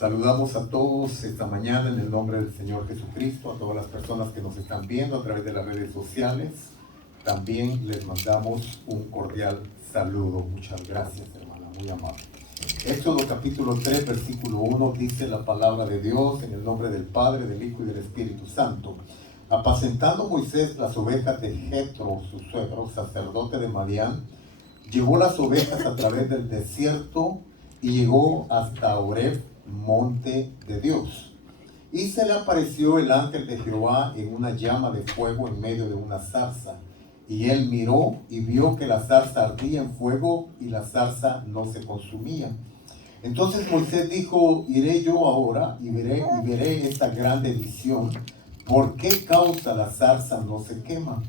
Saludamos a todos esta mañana en el nombre del Señor Jesucristo, a todas las personas que nos están viendo a través de las redes sociales. También les mandamos un cordial saludo. Muchas gracias, hermana, muy amable. Éxodo capítulo 3, versículo 1 dice la palabra de Dios en el nombre del Padre, del Hijo y del Espíritu Santo. Apacentando Moisés las ovejas de Jetro, su suegro, sacerdote de Madián, llevó las ovejas a través del desierto y llegó hasta Horeb, monte de Dios. Y se le apareció el ángel de Jehová en una llama de fuego en medio de una zarza. Y él miró y vio que la zarza ardía en fuego y la zarza no se consumía. Entonces Moisés dijo: iré yo ahora y veré esta grande visión. ¿Por qué causa la zarza no se quema?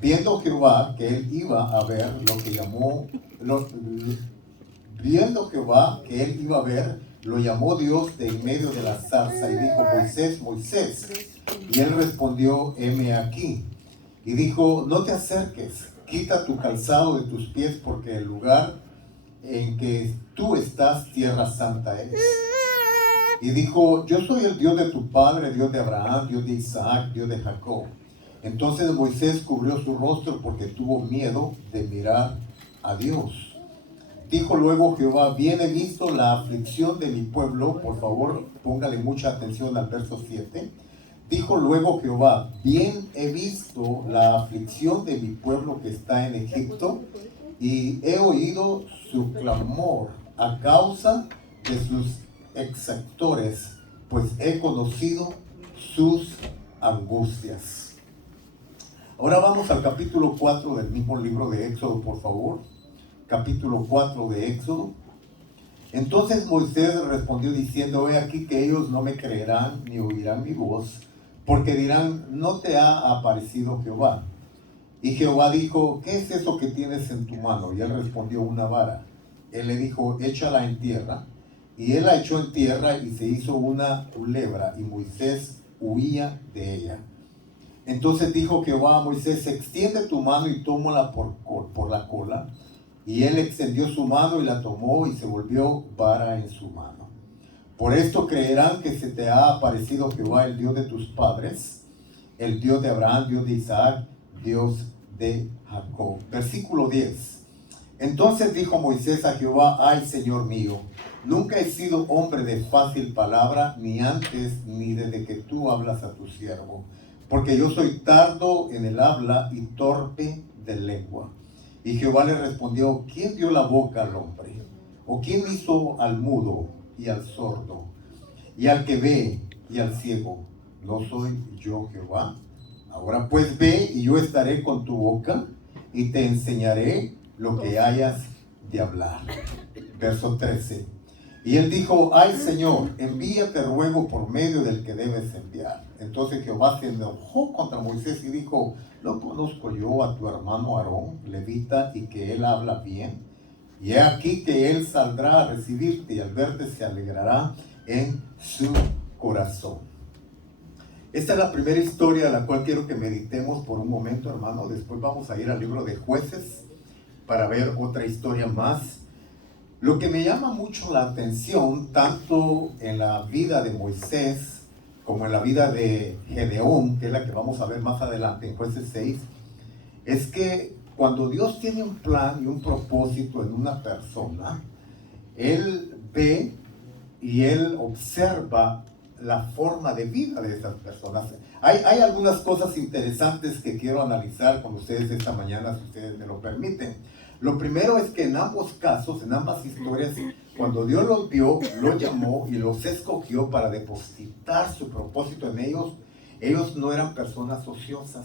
Viendo Jehová que él iba a ver lo llamó Dios de en medio de la zarza y dijo: Moisés, Moisés. Y él respondió: heme aquí. Y dijo: no te acerques, quita tu calzado de tus pies, porque el lugar en que tú estás, tierra santa es. Y dijo: yo soy el Dios de tu padre, Dios de Abraham, Dios de Isaac, Dios de Jacob. Entonces Moisés cubrió su rostro porque tuvo miedo de mirar a Dios. Dijo luego Jehová: bien he visto la aflicción de mi pueblo. Por favor, póngale mucha atención al verso 7. Dijo luego Jehová: bien he visto la aflicción de mi pueblo que está en Egipto, y he oído su clamor a causa de sus exactores, pues he conocido sus angustias. Ahora vamos al capítulo 4 del mismo libro de Éxodo, por favor. Capítulo 4 de Éxodo. Entonces Moisés respondió diciendo: he aquí que ellos no me creerán ni oirán mi voz, porque dirán: no te ha aparecido Jehová. Y Jehová dijo: ¿qué es eso que tienes en tu mano? Y él respondió: una vara. Él le dijo: échala en tierra. Y él la echó en tierra y se hizo una culebra, y Moisés huía de ella. Entonces dijo Jehová a Moisés: extiende tu mano y tómala por la cola. Y él extendió su mano y la tomó, y se volvió vara en su mano. Por esto creerán que se te ha aparecido Jehová, el Dios de tus padres, el Dios de Abraham, Dios de Isaac, Dios de Jacob. Versículo 10. Entonces dijo Moisés a Jehová: ay, Señor mío, nunca he sido hombre de fácil palabra, ni antes ni desde que tú hablas a tu siervo, porque yo soy tardo en el habla y torpe de lengua. Y Jehová le respondió: ¿quién dio la boca al hombre? ¿O quién hizo al mudo y al sordo, y al que ve y al ciego? ¿No soy yo Jehová? Ahora pues ve, y yo estaré con tu boca, y te enseñaré lo que hayas de hablar. Verso 13. Y él dijo: ay, Señor, envíate ruego por medio del que debes enviar. Entonces Jehová se enojó contra Moisés y dijo: ¿no conozco yo a tu hermano Aarón, levita, y que él habla bien? Y he aquí que él saldrá a recibirte, y al verte se alegrará en su corazón. Esta es la primera historia a la cual quiero que meditemos por un momento, hermano. Después vamos a ir al libro de Jueces para ver otra historia más. Lo que me llama mucho la atención, tanto en la vida de Moisés como en la vida de Gedeón, que es la que vamos a ver más adelante en Jueces 6, es que cuando Dios tiene un plan y un propósito en una persona, Él ve y Él observa la forma de vida de esas personas. Hay algunas cosas interesantes que quiero analizar con ustedes esta mañana, si ustedes me lo permiten. Lo primero es que en ambos casos, en ambas historias, cuando Dios los vio, los llamó y los escogió para depositar su propósito en ellos, ellos no eran personas ociosas.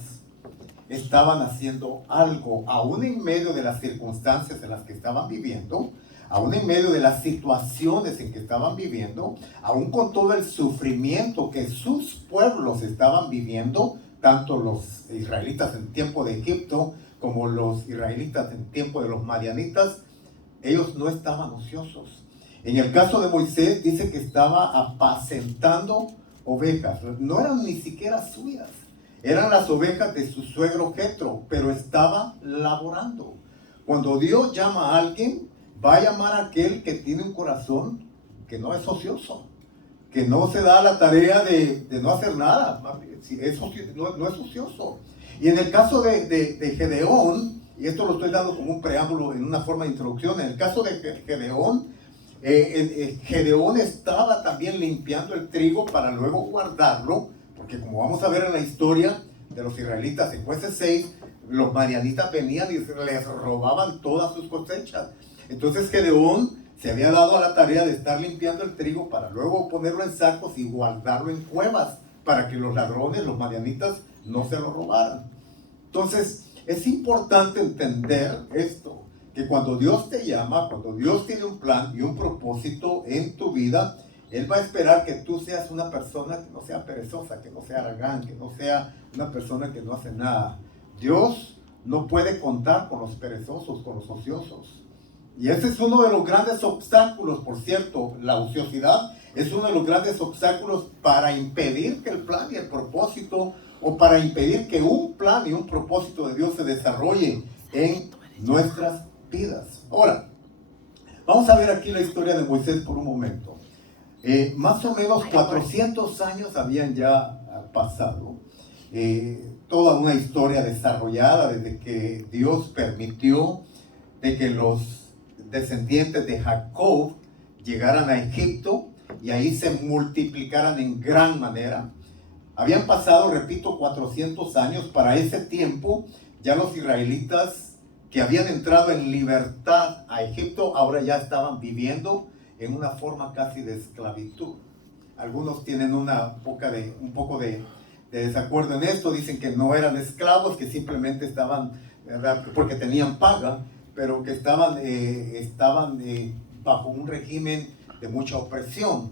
Estaban haciendo algo, aún en medio de las circunstancias en las que estaban viviendo, aún en medio de las situaciones en que estaban viviendo, aún con todo el sufrimiento que sus pueblos estaban viviendo, tanto los israelitas en tiempo de Egipto como los israelitas en tiempo de los madianitas, ellos no estaban ociosos. En el caso de Moisés dice que estaba apacentando ovejas, no eran ni siquiera suyas, eran las ovejas de su suegro Jetro, pero estaba laborando. Cuando Dios llama a alguien, va a llamar a aquel que tiene un corazón que no es ocioso, que no se da la tarea de no hacer nada. Eso no es ocioso. Y en el caso de Gedeón, y esto lo estoy dando como un preámbulo en una forma de introducción, en el caso de Gedeón, Gedeón estaba también limpiando el trigo para luego guardarlo, porque como vamos a ver en la historia de los israelitas en Jueces 6, los madianitas venían y les robaban todas sus cosechas. Entonces Gedeón se había dado a la tarea de estar limpiando el trigo para luego ponerlo en sacos y guardarlo en cuevas para que los ladrones, los madianitas, no se lo robaran. Entonces es importante entender esto, que cuando Dios te llama, cuando Dios tiene un plan y un propósito en tu vida, Él va a esperar que tú seas una persona que no sea perezosa, que no sea aragán, que no sea una persona que no hace nada. Dios no puede contar con los perezosos, con los ociosos. Y ese es uno de los grandes obstáculos, por cierto, la ociosidad es uno de los grandes obstáculos para impedir que el plan y el propósito, o para impedir que un plan y un propósito de Dios se desarrolle en nuestras vidas. Ahora, vamos a ver aquí la historia de Moisés por un momento. Más o menos 400 años habían ya pasado. Toda una historia desarrollada desde que Dios permitió de que los descendientes de Jacob llegaran a Egipto y ahí se multiplicaran en gran manera. Habían pasado, repito, 400 años. Para ese tiempo ya los israelitas que habían entrado en libertad a Egipto ahora ya estaban viviendo en una forma casi de esclavitud. Algunos tienen un poco de desacuerdo en esto, dicen que no eran esclavos, que simplemente estaban, ¿verdad?, porque tenían paga, pero que estaban bajo un régimen de mucha opresión.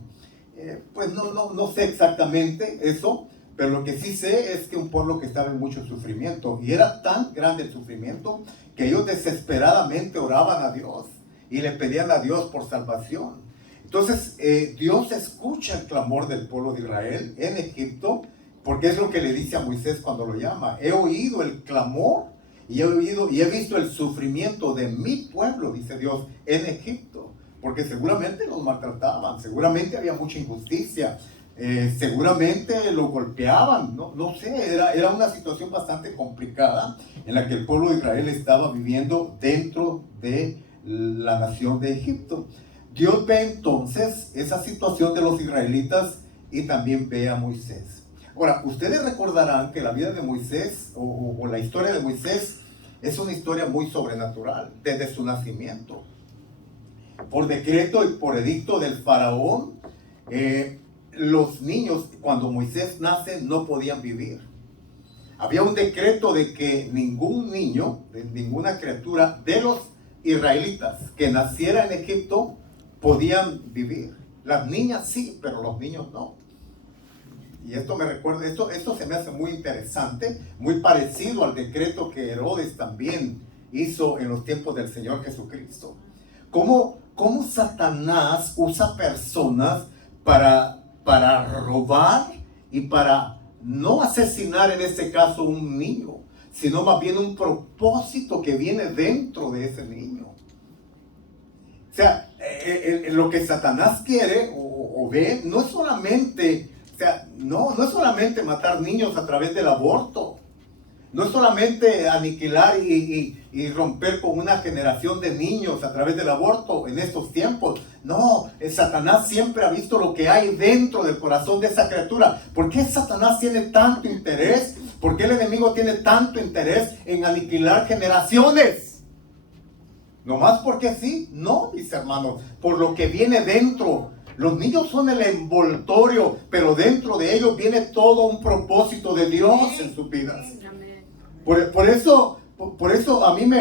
Pues no sé exactamente eso, pero lo que sí sé es que un pueblo que estaba en mucho sufrimiento, y era tan grande el sufrimiento que ellos desesperadamente oraban a Dios y le pedían a Dios por salvación. Entonces Dios escucha el clamor del pueblo de Israel en Egipto, porque es lo que le dice a Moisés cuando lo llama: he oído el clamor y he visto el sufrimiento de mi pueblo, dice Dios, en Egipto, porque seguramente los maltrataban, seguramente había mucha injusticia, seguramente lo golpeaban, no sé, era una situación bastante complicada en la que el pueblo de Israel estaba viviendo dentro de la nación de Egipto. Dios ve entonces esa situación de los israelitas y también ve a Moisés. Ahora, ustedes recordarán que la vida de Moisés o la historia de Moisés es una historia muy sobrenatural desde su nacimiento. Por decreto y por edicto del faraón, los niños cuando Moisés nace no podían vivir. Había un decreto de que ningún niño, ninguna criatura de los israelitas que naciera en Egipto podían vivir. Las niñas sí, pero los niños no. Y esto me recuerda, esto se me hace muy interesante, muy parecido al decreto que Herodes también hizo en los tiempos del Señor Jesucristo. ¿Cómo Satanás usa personas para robar y para no asesinar en este caso un niño, sino más bien un propósito que viene dentro de ese niño? O sea, lo que Satanás quiere o ve no es solamente... O sea, no es solamente matar niños a través del aborto. No es solamente aniquilar y romper con una generación de niños a través del aborto en estos tiempos. No, Satanás siempre ha visto lo que hay dentro del corazón de esa criatura. ¿Por qué Satanás tiene tanto interés? ¿Por qué el enemigo tiene tanto interés en aniquilar generaciones? ¿Nomás porque sí? No, mis hermanos, por lo que viene dentro. Los niños son el envoltorio, pero dentro de ellos viene todo un propósito de Dios en sus vidas. Por eso a mí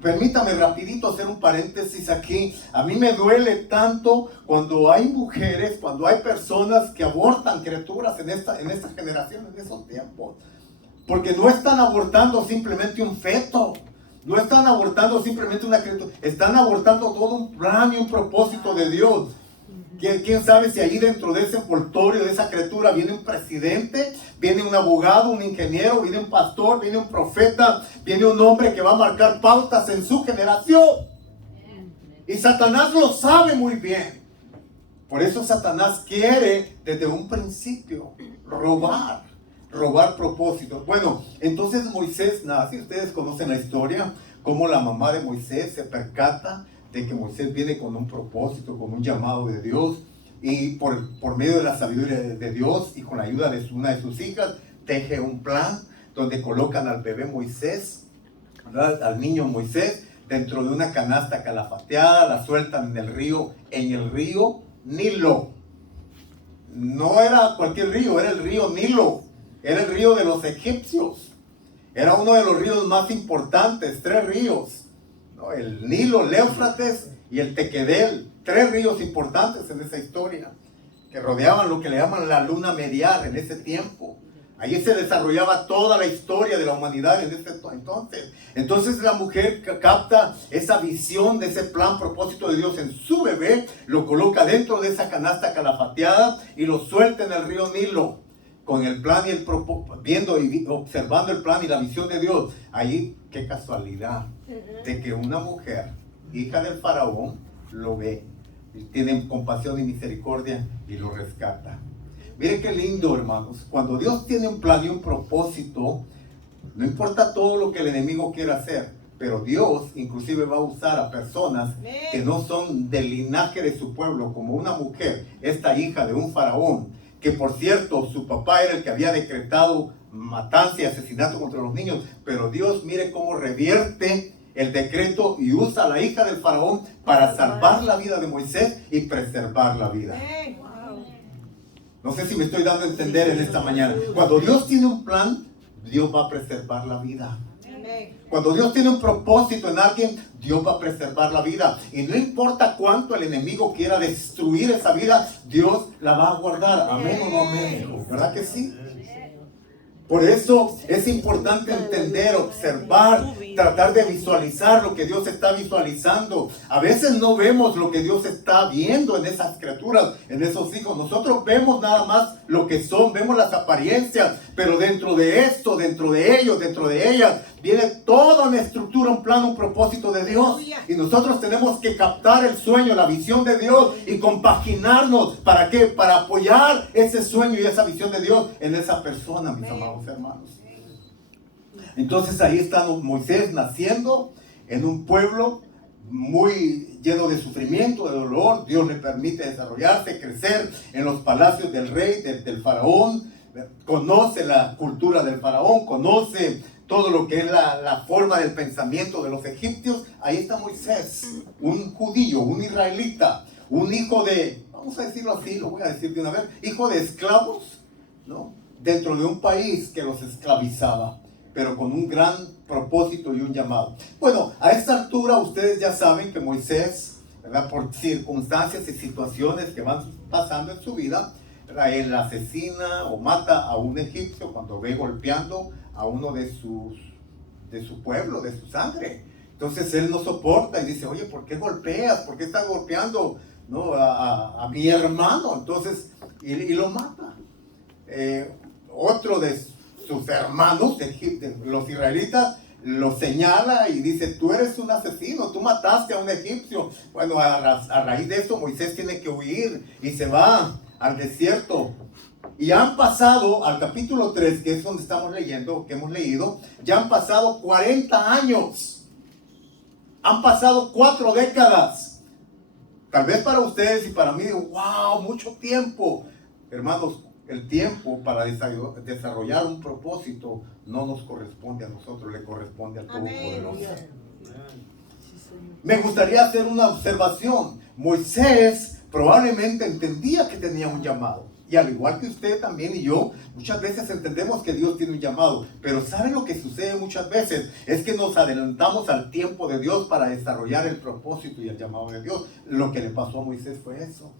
permítame rapidito hacer un paréntesis aquí. A mí me duele tanto cuando hay mujeres, cuando hay personas que abortan criaturas en esta generación, en esos tiempos. Porque no están abortando simplemente un feto. No están abortando simplemente una criatura. Están abortando todo un plan y un propósito de Dios. ¿Quién sabe si ahí dentro de ese envoltorio, de esa criatura, viene un presidente, viene un abogado, un ingeniero, viene un pastor, viene un profeta, viene un hombre que va a marcar pautas en su generación? Y Satanás lo sabe muy bien. Por eso Satanás quiere desde un principio robar propósitos. Bueno, entonces Moisés nace, ustedes conocen la historia, cómo la mamá de Moisés se percata de que Moisés viene con un propósito, con un llamado de Dios, y por medio de la sabiduría de Dios y con la ayuda de una de sus hijas, teje un plan donde colocan al bebé Moisés, ¿verdad? Al niño Moisés, dentro de una canasta calafateada, la sueltan en el río Nilo. No era cualquier río, era el río Nilo, era el río de los egipcios, era uno de los ríos más importantes, 3 ríos, ¿no? El Nilo, el Éufrates y el Tequedel, 3 ríos importantes en esa historia, que rodeaban lo que le llaman la luna medial en ese tiempo. Allí se desarrollaba toda la historia de la humanidad en ese entonces. Entonces la mujer capta esa visión de ese plan, propósito de Dios en su bebé, lo coloca dentro de esa canasta calafateada y lo suelta en el río Nilo, con el plan y el propósito, viendo y observando el plan y la visión de Dios. Allí, qué casualidad de que una mujer, hija del faraón, lo ve, y tiene compasión y misericordia y lo rescata. Miren qué lindo, hermanos. Cuando Dios tiene un plan y un propósito, no importa todo lo que el enemigo quiera hacer, pero Dios inclusive va a usar a personas que no son del linaje de su pueblo, como una mujer, esta hija de un faraón, que por cierto, su papá era el que había decretado matanza y asesinato contra los niños, pero Dios, mire cómo revierte el decreto y usa a la hija del faraón para salvar la vida de Moisés y preservar la vida. No sé si me estoy dando a entender en esta mañana. Cuando Dios tiene un plan, Dios va a preservar la vida. Cuando Dios tiene un propósito en alguien, Dios va a preservar la vida. Y no importa cuánto el enemigo quiera destruir esa vida, Dios la va a guardar. Amén o no amén. ¿Verdad que sí? Por eso es importante entender, observar, tratar de visualizar lo que Dios está visualizando. A veces no vemos lo que Dios está viendo en esas criaturas, en esos hijos. Nosotros vemos nada más lo que son, vemos las apariencias, pero dentro de esto, dentro de ellos, dentro de ellas, viene toda una estructura, un plan, un propósito de Dios. Y nosotros tenemos que captar el sueño, la visión de Dios y compaginarnos. ¿Para qué? Para apoyar ese sueño y esa visión de Dios en esa persona, mis amados hermanos. Entonces ahí está Moisés naciendo en un pueblo muy lleno de sufrimiento, de dolor. Dios le permite desarrollarse, crecer en los palacios del rey, del faraón. Conoce la cultura del faraón, conoce todo lo que es la forma del pensamiento de los egipcios. Ahí está Moisés, un judío, un israelita, un hijo de, vamos a decirlo así, lo voy a decir de una vez, hijo de esclavos, ¿no? Dentro de un país que los esclavizaba, pero con un gran propósito y un llamado. Bueno, a esta altura ustedes ya saben que Moisés, ¿verdad?, por circunstancias y situaciones que van pasando en su vida, ¿verdad?, él asesina o mata a un egipcio cuando ve golpeando a uno de su pueblo, de su sangre. Entonces él no soporta y dice, oye, ¿por qué golpeas? ¿Por qué estás golpeando, no, a mi hermano? Entonces, y lo mata. Otro de sus hermanos, los israelitas, lo señala y dice, tú eres un asesino, tú mataste a un egipcio. Bueno, a raíz de eso Moisés tiene que huir y se va al desierto. Y han pasado, al capítulo 3, que es donde estamos leyendo, que hemos leído, ya han pasado 40 años. Han pasado 4 décadas. Tal vez para ustedes y para mí, wow, mucho tiempo. Hermanos, el tiempo para desarrollar un propósito no nos corresponde a nosotros, le corresponde al Todopoderoso. Me gustaría hacer una observación. Moisés probablemente entendía que tenía un llamado. Y al igual que usted también y yo, muchas veces entendemos que Dios tiene un llamado. Pero ¿saben lo que sucede muchas veces? Es que nos adelantamos al tiempo de Dios para desarrollar el propósito y el llamado de Dios. Lo que le pasó a Moisés fue eso.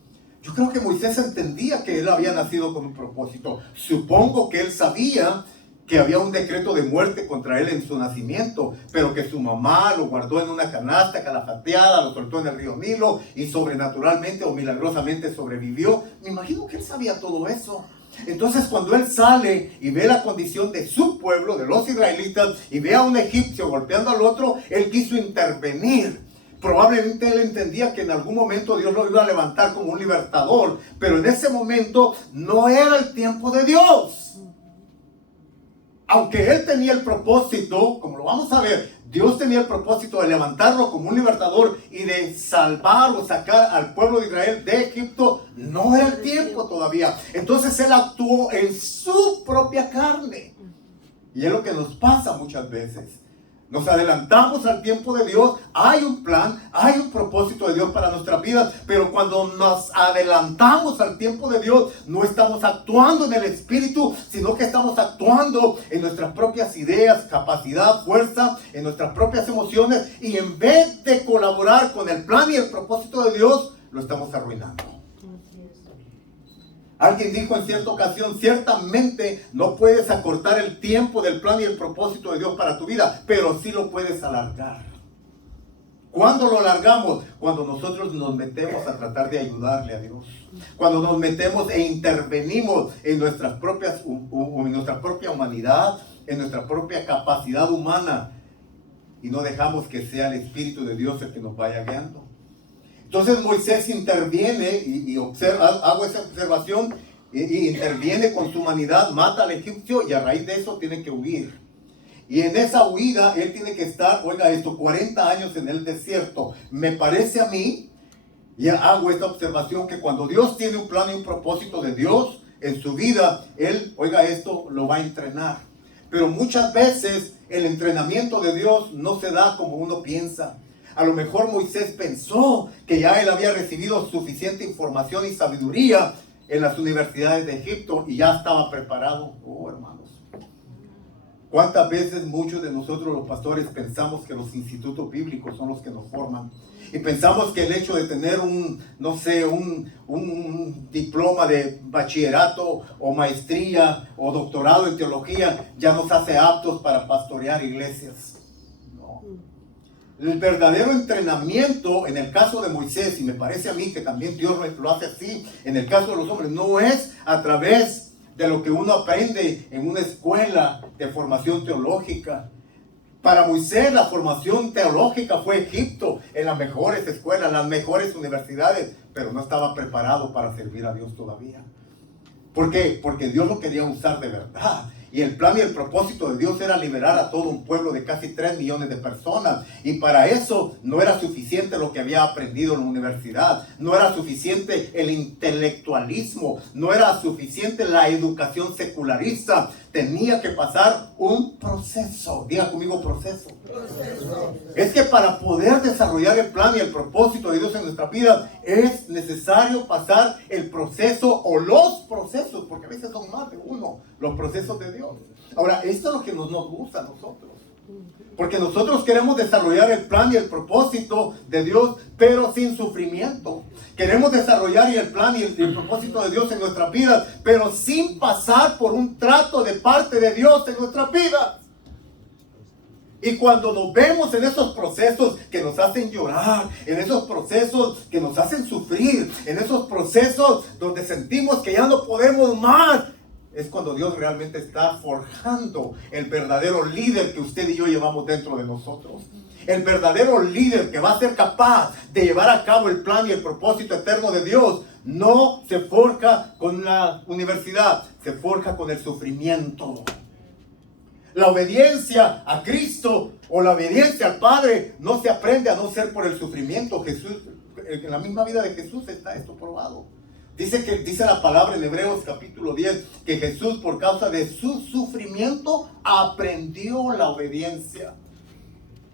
Yo creo que Moisés entendía que él había nacido con un propósito. Supongo que él sabía que había un decreto de muerte contra él en su nacimiento, pero que su mamá lo guardó en una canasta calafateada, lo soltó en el río Nilo y sobrenaturalmente o milagrosamente sobrevivió. Me imagino que él sabía todo eso. Entonces cuando él sale y ve la condición de su pueblo, de los israelitas, y ve a un egipcio golpeando al otro, él quiso intervenir. Probablemente él entendía que en algún momento Dios lo iba a levantar como un libertador, pero en ese momento no era el tiempo de Dios. Aunque él tenía el propósito, como lo vamos a ver, Dios tenía el propósito de levantarlo como un libertador y de salvar o sacar al pueblo de Israel de Egipto, no era el tiempo todavía. Entonces él actuó en su propia carne. Y es lo que nos pasa muchas veces. Nos adelantamos al tiempo de Dios. Hay un plan, hay un propósito de Dios para nuestras vidas, pero cuando nos adelantamos al tiempo de Dios, no estamos actuando en el Espíritu, sino que estamos actuando en nuestras propias ideas, capacidad, fuerza, en nuestras propias emociones, y en vez de colaborar con el plan y el propósito de Dios, lo estamos arruinando. Alguien dijo en cierta ocasión, ciertamente no puedes acortar el tiempo del plan y el propósito de Dios para tu vida, pero sí lo puedes alargar. ¿Cuándo lo alargamos? Cuando nosotros nos metemos a tratar de ayudarle a Dios. Cuando nos metemos e intervenimos en nuestra propia humanidad, en nuestra propia capacidad humana, y no dejamos que sea el Espíritu de Dios el que nos vaya guiando. Entonces Moisés interviene y observa, hago esa observación, y interviene con su humanidad, mata al egipcio y a raíz de eso tiene que huir. Y en esa huida él tiene que estar, oiga esto, 40 años en el desierto. Me parece a mí, y hago esta observación, que cuando Dios tiene un plan y un propósito de Dios en su vida, él, oiga esto, lo va a entrenar. Pero muchas veces el entrenamiento de Dios no se da como uno piensa. A lo mejor Moisés pensó que ya él había recibido suficiente información y sabiduría en las universidades de Egipto y ya estaba preparado. Oh, hermanos. ¿Cuántas veces muchos de nosotros los pastores pensamos que los institutos bíblicos son los que nos forman? Y pensamos que el hecho de tener un diploma de bachillerato o maestría o doctorado en teología ya nos hace aptos para pastorear iglesias. No. El verdadero entrenamiento en el caso de Moisés, y me parece a mí que también Dios lo hace así en el caso de los hombres, no es a través de lo que uno aprende en una escuela de formación teológica. Para Moisés la formación teológica fue Egipto, en las mejores escuelas, las mejores universidades, pero no estaba preparado para servir a Dios todavía. ¿Por qué? Porque Dios lo quería usar de verdad. Y el plan y el propósito de Dios era liberar a todo un pueblo de casi 3 millones de personas. Y para eso no era suficiente lo que había aprendido en la universidad. No era suficiente el intelectualismo. No era suficiente la educación secularista. Tenía que pasar un proceso. Diga conmigo proceso. Es que para poder desarrollar el plan y el propósito de Dios en nuestra vida es necesario pasar el proceso o los procesos, porque a veces son más de uno, los procesos de Dios. Ahora, esto es lo que nos gusta a nosotros, porque nosotros queremos desarrollar el plan y el propósito de Dios, pero sin sufrimiento. Queremos desarrollar el plan y el propósito de Dios en nuestras vidas, pero sin pasar por un trato de parte de Dios en nuestras vidas. Y cuando nos vemos en esos procesos que nos hacen llorar, en esos procesos que nos hacen sufrir, en esos procesos donde sentimos que ya no podemos más, es cuando Dios realmente está forjando el verdadero líder que usted y yo llevamos dentro de nosotros. El verdadero líder que va a ser capaz de llevar a cabo el plan y el propósito eterno de Dios no se forja con la universidad, se forja con el sufrimiento. La obediencia a Cristo o la obediencia al Padre no se aprende a no ser por el sufrimiento. Jesús, en la misma vida de Jesús está esto probado. Dice la palabra en Hebreos capítulo 10 que Jesús, por causa de su sufrimiento, aprendió la obediencia.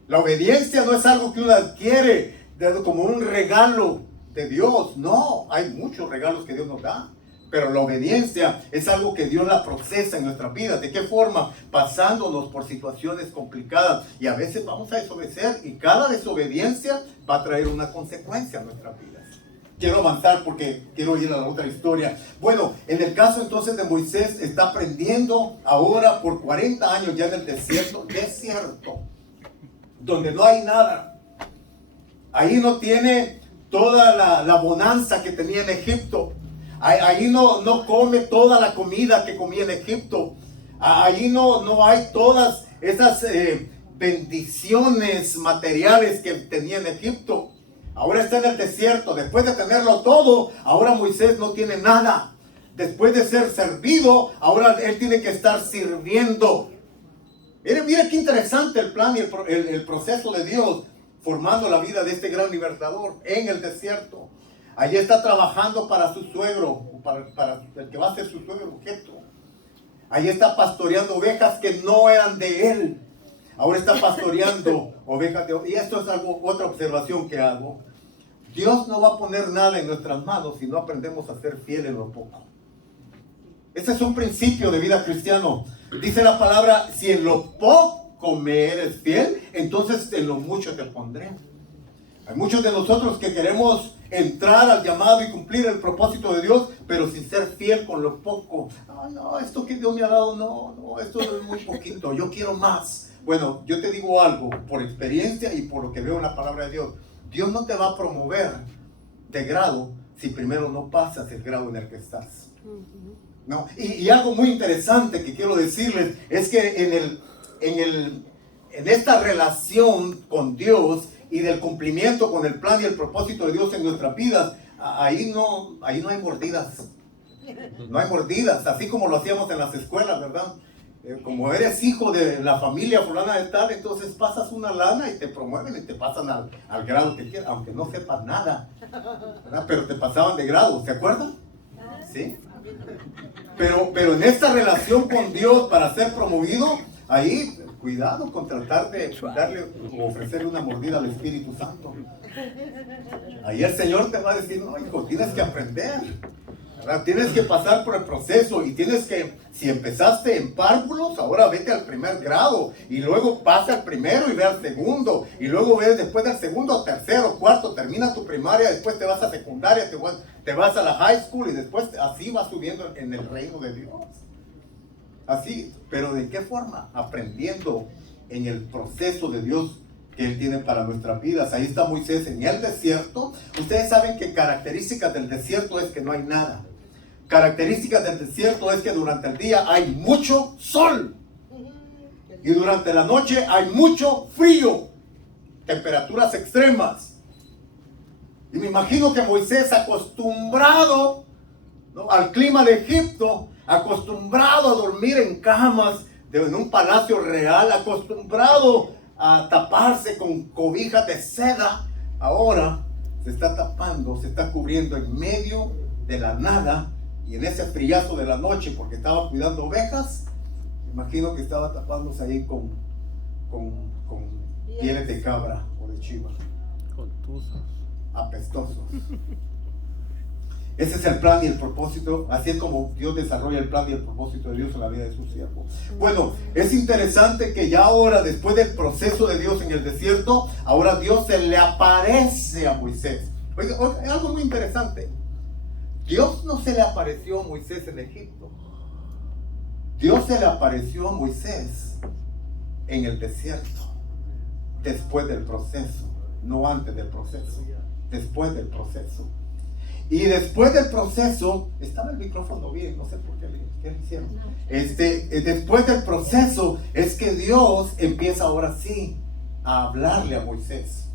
La obediencia no es algo que uno adquiere como un regalo de Dios. No, hay muchos regalos que Dios nos da. Pero la obediencia es algo que Dios la procesa en nuestras vidas. ¿De qué forma? Pasándonos por situaciones complicadas. Y a veces vamos a desobedecer y cada desobediencia va a traer una consecuencia a nuestras vidas. Quiero avanzar porque quiero ir a la otra historia. Bueno, en el caso entonces de Moisés, está aprendiendo ahora por 40 años ya en el desierto, donde no hay nada. Ahí no tiene toda la bonanza que tenía en Egipto. Ahí no come toda la comida que comía en Egipto. Ahí no hay todas esas bendiciones materiales que tenía en Egipto. Ahora está en el desierto. Después de tenerlo todo, ahora Moisés no tiene nada. Después de ser servido, ahora él tiene que estar sirviendo. Mira qué interesante el plan y el proceso de Dios formando la vida de este gran libertador en el desierto. Allí está trabajando para su suegro, para el que va a ser su suegro, Jetro. Allí está pastoreando ovejas que no eran de él. Ahora está pastoreando ovejas de ovejas. Y esto es otra observación que hago. Dios no va a poner nada en nuestras manos si no aprendemos a ser fieles en lo poco. Ese es un principio de vida cristiano. Dice la palabra, si en lo poco me eres fiel, entonces en lo mucho te pondré. Hay muchos de nosotros que queremos entrar al llamado y cumplir el propósito de Dios, pero sin ser fiel con lo poco. No, esto que Dios me ha dado, no, esto es muy poquito, yo quiero más. Bueno, yo te digo algo, por experiencia y por lo que veo en la palabra de Dios. Dios no te va a promover de grado si primero no pasas el grado en el que estás. No, y algo muy interesante que quiero decirles es que en esta relación con Dios y del cumplimiento con el plan y el propósito de Dios en nuestras vidas, ahí no hay mordidas. No hay mordidas, así como lo hacíamos en las escuelas, ¿verdad? Como eres hijo de la familia fulana de tal, entonces pasas una lana y te promueven y te pasan al grado que quieras, aunque no sepas nada, ¿verdad? Pero te pasaban de grado, ¿se acuerdan? ¿Sí? Pero en esta relación con Dios para ser promovido, ahí cuidado con tratar de darle o ofrecerle una mordida al Espíritu Santo. Ahí el Señor te va a decir, no, hijo, tienes que aprender, ¿verdad? Tienes que pasar por el proceso y tienes que, si empezaste en párvulos, ahora vete al primer grado y luego pasa al primero y ve al segundo y luego ves después del segundo, tercero, cuarto, termina tu primaria, después te vas a secundaria, te vas a la high school y después así vas subiendo en el reino de Dios. Así, pero ¿de qué forma? Aprendiendo en el proceso de Dios que Él tiene para nuestras vidas. Ahí está Moisés en el desierto. Ustedes saben que características del desierto es que no hay nada. Características del desierto es que durante el día hay mucho sol y durante la noche hay mucho frío, temperaturas extremas. Y me imagino que Moisés, acostumbrado, ¿no?, al clima de Egipto, acostumbrado a dormir en camas en un palacio real, acostumbrado a taparse con cobijas de seda, ahora se está tapando, se está cubriendo en medio de la nada y en ese friazo de la noche porque estaba cuidando ovejas. Me imagino que estaba tapándose ahí con pieles de cabra o de chiva, apestosos. Ese es el plan y el propósito. Así es como Dios desarrolla el plan y el propósito de Dios en la vida de sus siervos. Bueno, es interesante que ya ahora, después del proceso de Dios en el desierto, ahora Dios se le aparece a Moisés. Oiga, algo muy interesante. Dios no se le apareció a Moisés en Egipto. Dios se le apareció a Moisés en el desierto, después del proceso, no antes del proceso, después del proceso. Y después del proceso, estaba el micrófono bien, no sé por qué le hicieron. Después del proceso es que Dios empieza ahora sí a hablarle a Moisés.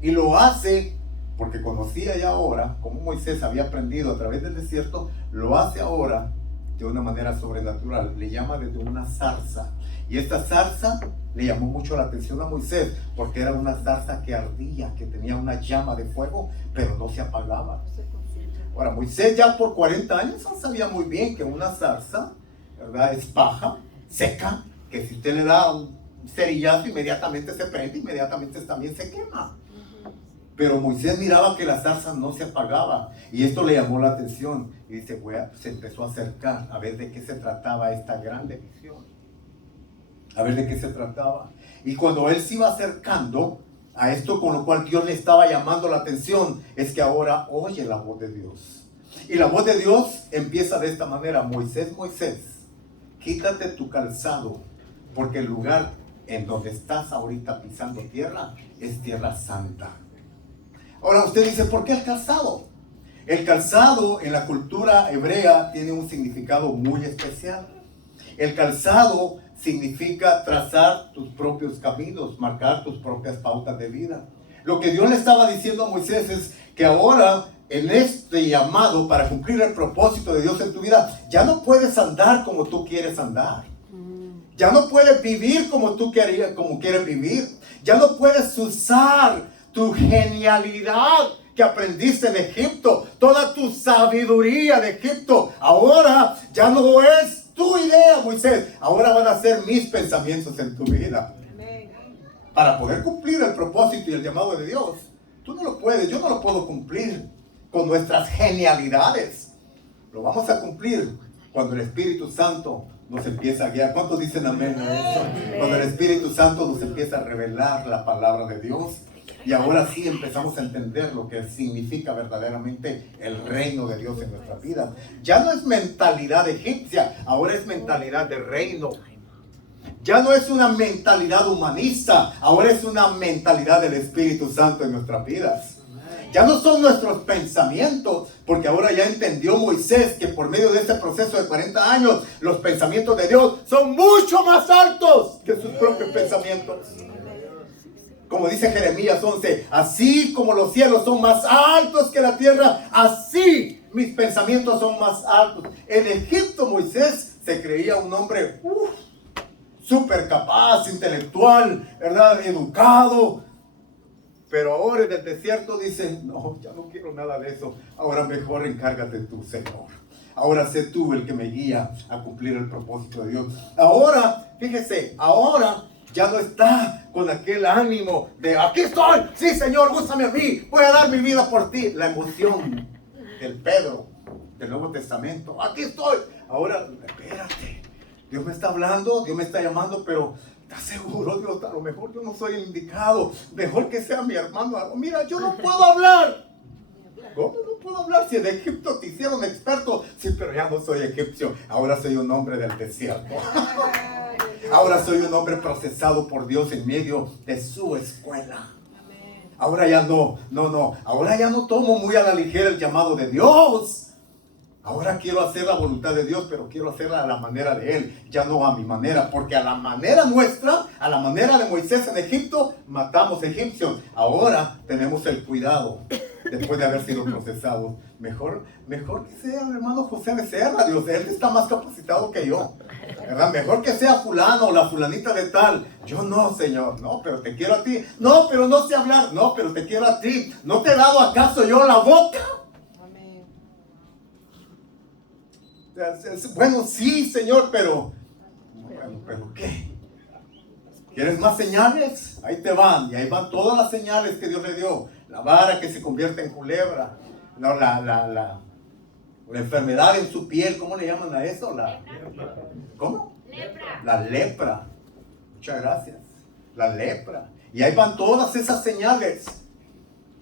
Y lo hace porque conocía ya ahora cómo Moisés había aprendido a través del desierto, lo hace ahora de una manera sobrenatural. Le llama desde una zarza. Y esta zarza le llamó mucho la atención a Moisés porque era una zarza que ardía, que tenía una llama de fuego, pero no se apagaba. Ahora, Moisés ya por 40 años sabía muy bien que una zarza, ¿verdad?, es paja, seca, que si usted le da un cerillazo inmediatamente se prende, inmediatamente también se quema. Pero Moisés miraba que la zarza no se apagaba y esto le llamó la atención y dice, se empezó a acercar a ver de qué se trataba esta grande visión, a ver de qué se trataba. Y cuando él se iba acercando a esto con lo cual Dios le estaba llamando la atención, es que ahora oye la voz de Dios. Y la voz de Dios empieza de esta manera: Moisés, Moisés, quítate tu calzado, porque el lugar en donde estás ahorita pisando tierra es tierra santa. Ahora usted dice, ¿por qué el calzado? El calzado en la cultura hebrea tiene un significado muy especial. El calzado significa trazar tus propios caminos, marcar tus propias pautas de vida. Lo que Dios le estaba diciendo a Moisés es que ahora, en este llamado para cumplir el propósito de Dios en tu vida, ya no puedes andar como tú quieres andar. Ya no puedes vivir como tú quieres vivir. Ya no puedes usar tu genialidad que aprendiste en Egipto, toda tu sabiduría de Egipto. Ahora ya no es tu idea, Moisés. Ahora van a ser mis pensamientos en tu vida. Para poder cumplir el propósito y el llamado de Dios, tú no lo puedes, yo no lo puedo cumplir con nuestras genialidades. Lo vamos a cumplir cuando el Espíritu Santo nos empieza a guiar. ¿Cuántos dicen amén a eso? Cuando el Espíritu Santo nos empieza a revelar la palabra de Dios. Y ahora sí empezamos a entender lo que significa verdaderamente el reino de Dios en nuestra vida. Ya no es mentalidad egipcia, ahora es mentalidad de reino. Ya no es una mentalidad humanista, ahora es una mentalidad del Espíritu Santo en nuestras vidas. Ya no son nuestros pensamientos, porque ahora ya entendió Moisés que por medio de este proceso de 40 años, los pensamientos de Dios son mucho más altos que sus propios pensamientos. Como dice Jeremías 11, así como los cielos son más altos que la tierra, así mis pensamientos son más altos. En Egipto Moisés se creía un hombre súper capaz, intelectual, ¿verdad? Educado. Pero ahora en el desierto dicen, no, ya no quiero nada de eso. Ahora mejor encárgate tú, Señor. Ahora sé tú el que me guía a cumplir el propósito de Dios. Ahora, fíjese, ahora ya no está con aquel ánimo de aquí estoy, sí Señor, úsame a mí, voy a dar mi vida por ti. La emoción del Pedro del Nuevo Testamento, aquí estoy. Ahora, espérate, Dios me está hablando, Dios me está llamando, pero ¿estás seguro, Dios? A lo mejor yo no soy el indicado, mejor que sea mi hermano. Mira, yo no puedo hablar. ¿Cómo no puedo hablar? Si en Egipto te hicieron experto. Sí, pero ya no soy egipcio, ahora soy un hombre del desierto. Ahora soy un hombre procesado por Dios en medio de su escuela. Ahora ya no, ahora ya no tomo muy a la ligera el llamado de Dios. Ahora quiero hacer la voluntad de Dios, pero quiero hacerla a la manera de Él, ya no a mi manera, porque a la manera nuestra, a la manera de Moisés en Egipto, matamos egipcios. Ahora tenemos el cuidado, después de haber sido procesados. Mejor que sea el hermano José Becerra, Dios, él está más capacitado que yo, ¿verdad? Mejor que sea fulano o la fulanita de tal. Yo no, Señor, no, pero te quiero a ti. No, pero no sé hablar. No, pero te quiero a ti. ¿No te he dado acaso yo la boca? Bueno, sí, Señor, pero ¿qué? ¿Quieres más señales? Ahí te van, y ahí van todas las señales que Dios le dio. La vara que se convierte en culebra, no, la enfermedad en su piel, ¿cómo le llaman a eso? ¿Cómo? Lepra. La lepra. Muchas gracias. La lepra. Y ahí van todas esas señales.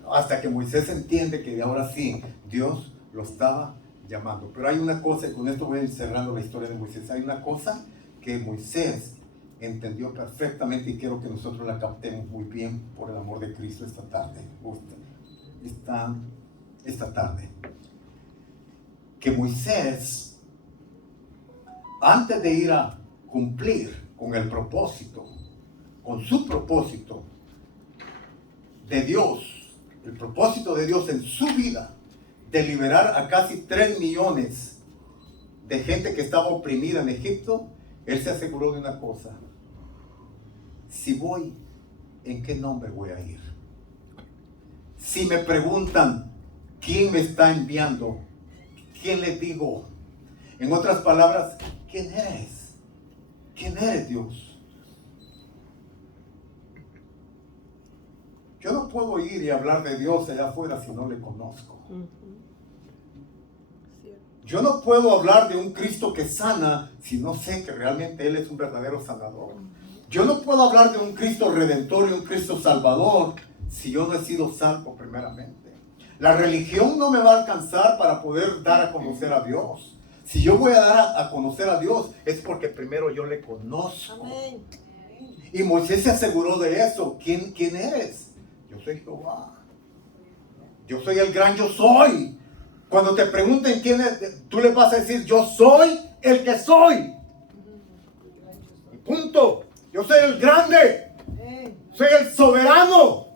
Hasta que Moisés entiende que de ahora sí, Dios lo estaba llamando. Pero hay una cosa, y con esto voy a ir cerrando la historia de Moisés. Hay una cosa que Moisés entendió perfectamente y quiero que nosotros la captemos muy bien por el amor de Cristo esta tarde. Esta tarde. Que Moisés, antes de ir a cumplir con el propósito, con su propósito de Dios, el propósito de Dios en su vida, de liberar a casi 3 millones de gente que estaba oprimida en Egipto, él se aseguró de una cosa: si voy, ¿en qué nombre voy a ir? Si me preguntan quién me está enviando, ¿quién le digo? En otras palabras, ¿quién eres? ¿Quién eres, Dios? Yo no puedo ir y hablar de Dios allá afuera si no le conozco. Yo no puedo hablar de un Cristo que sana si no sé que realmente Él es un verdadero sanador. Yo no puedo hablar de un Cristo redentor y un Cristo salvador si yo no he sido salvo primeramente. La religión no me va a alcanzar para poder dar a conocer a Dios. Si yo voy a dar a conocer a Dios es porque primero yo le conozco. Amén. Y Moisés se aseguró de eso. ¿Quién eres? Yo soy Jehová. Yo soy el gran yo soy. Cuando te pregunten quién es, tú le vas a decir: yo soy el que soy. Punto. Yo soy el grande. Soy el soberano.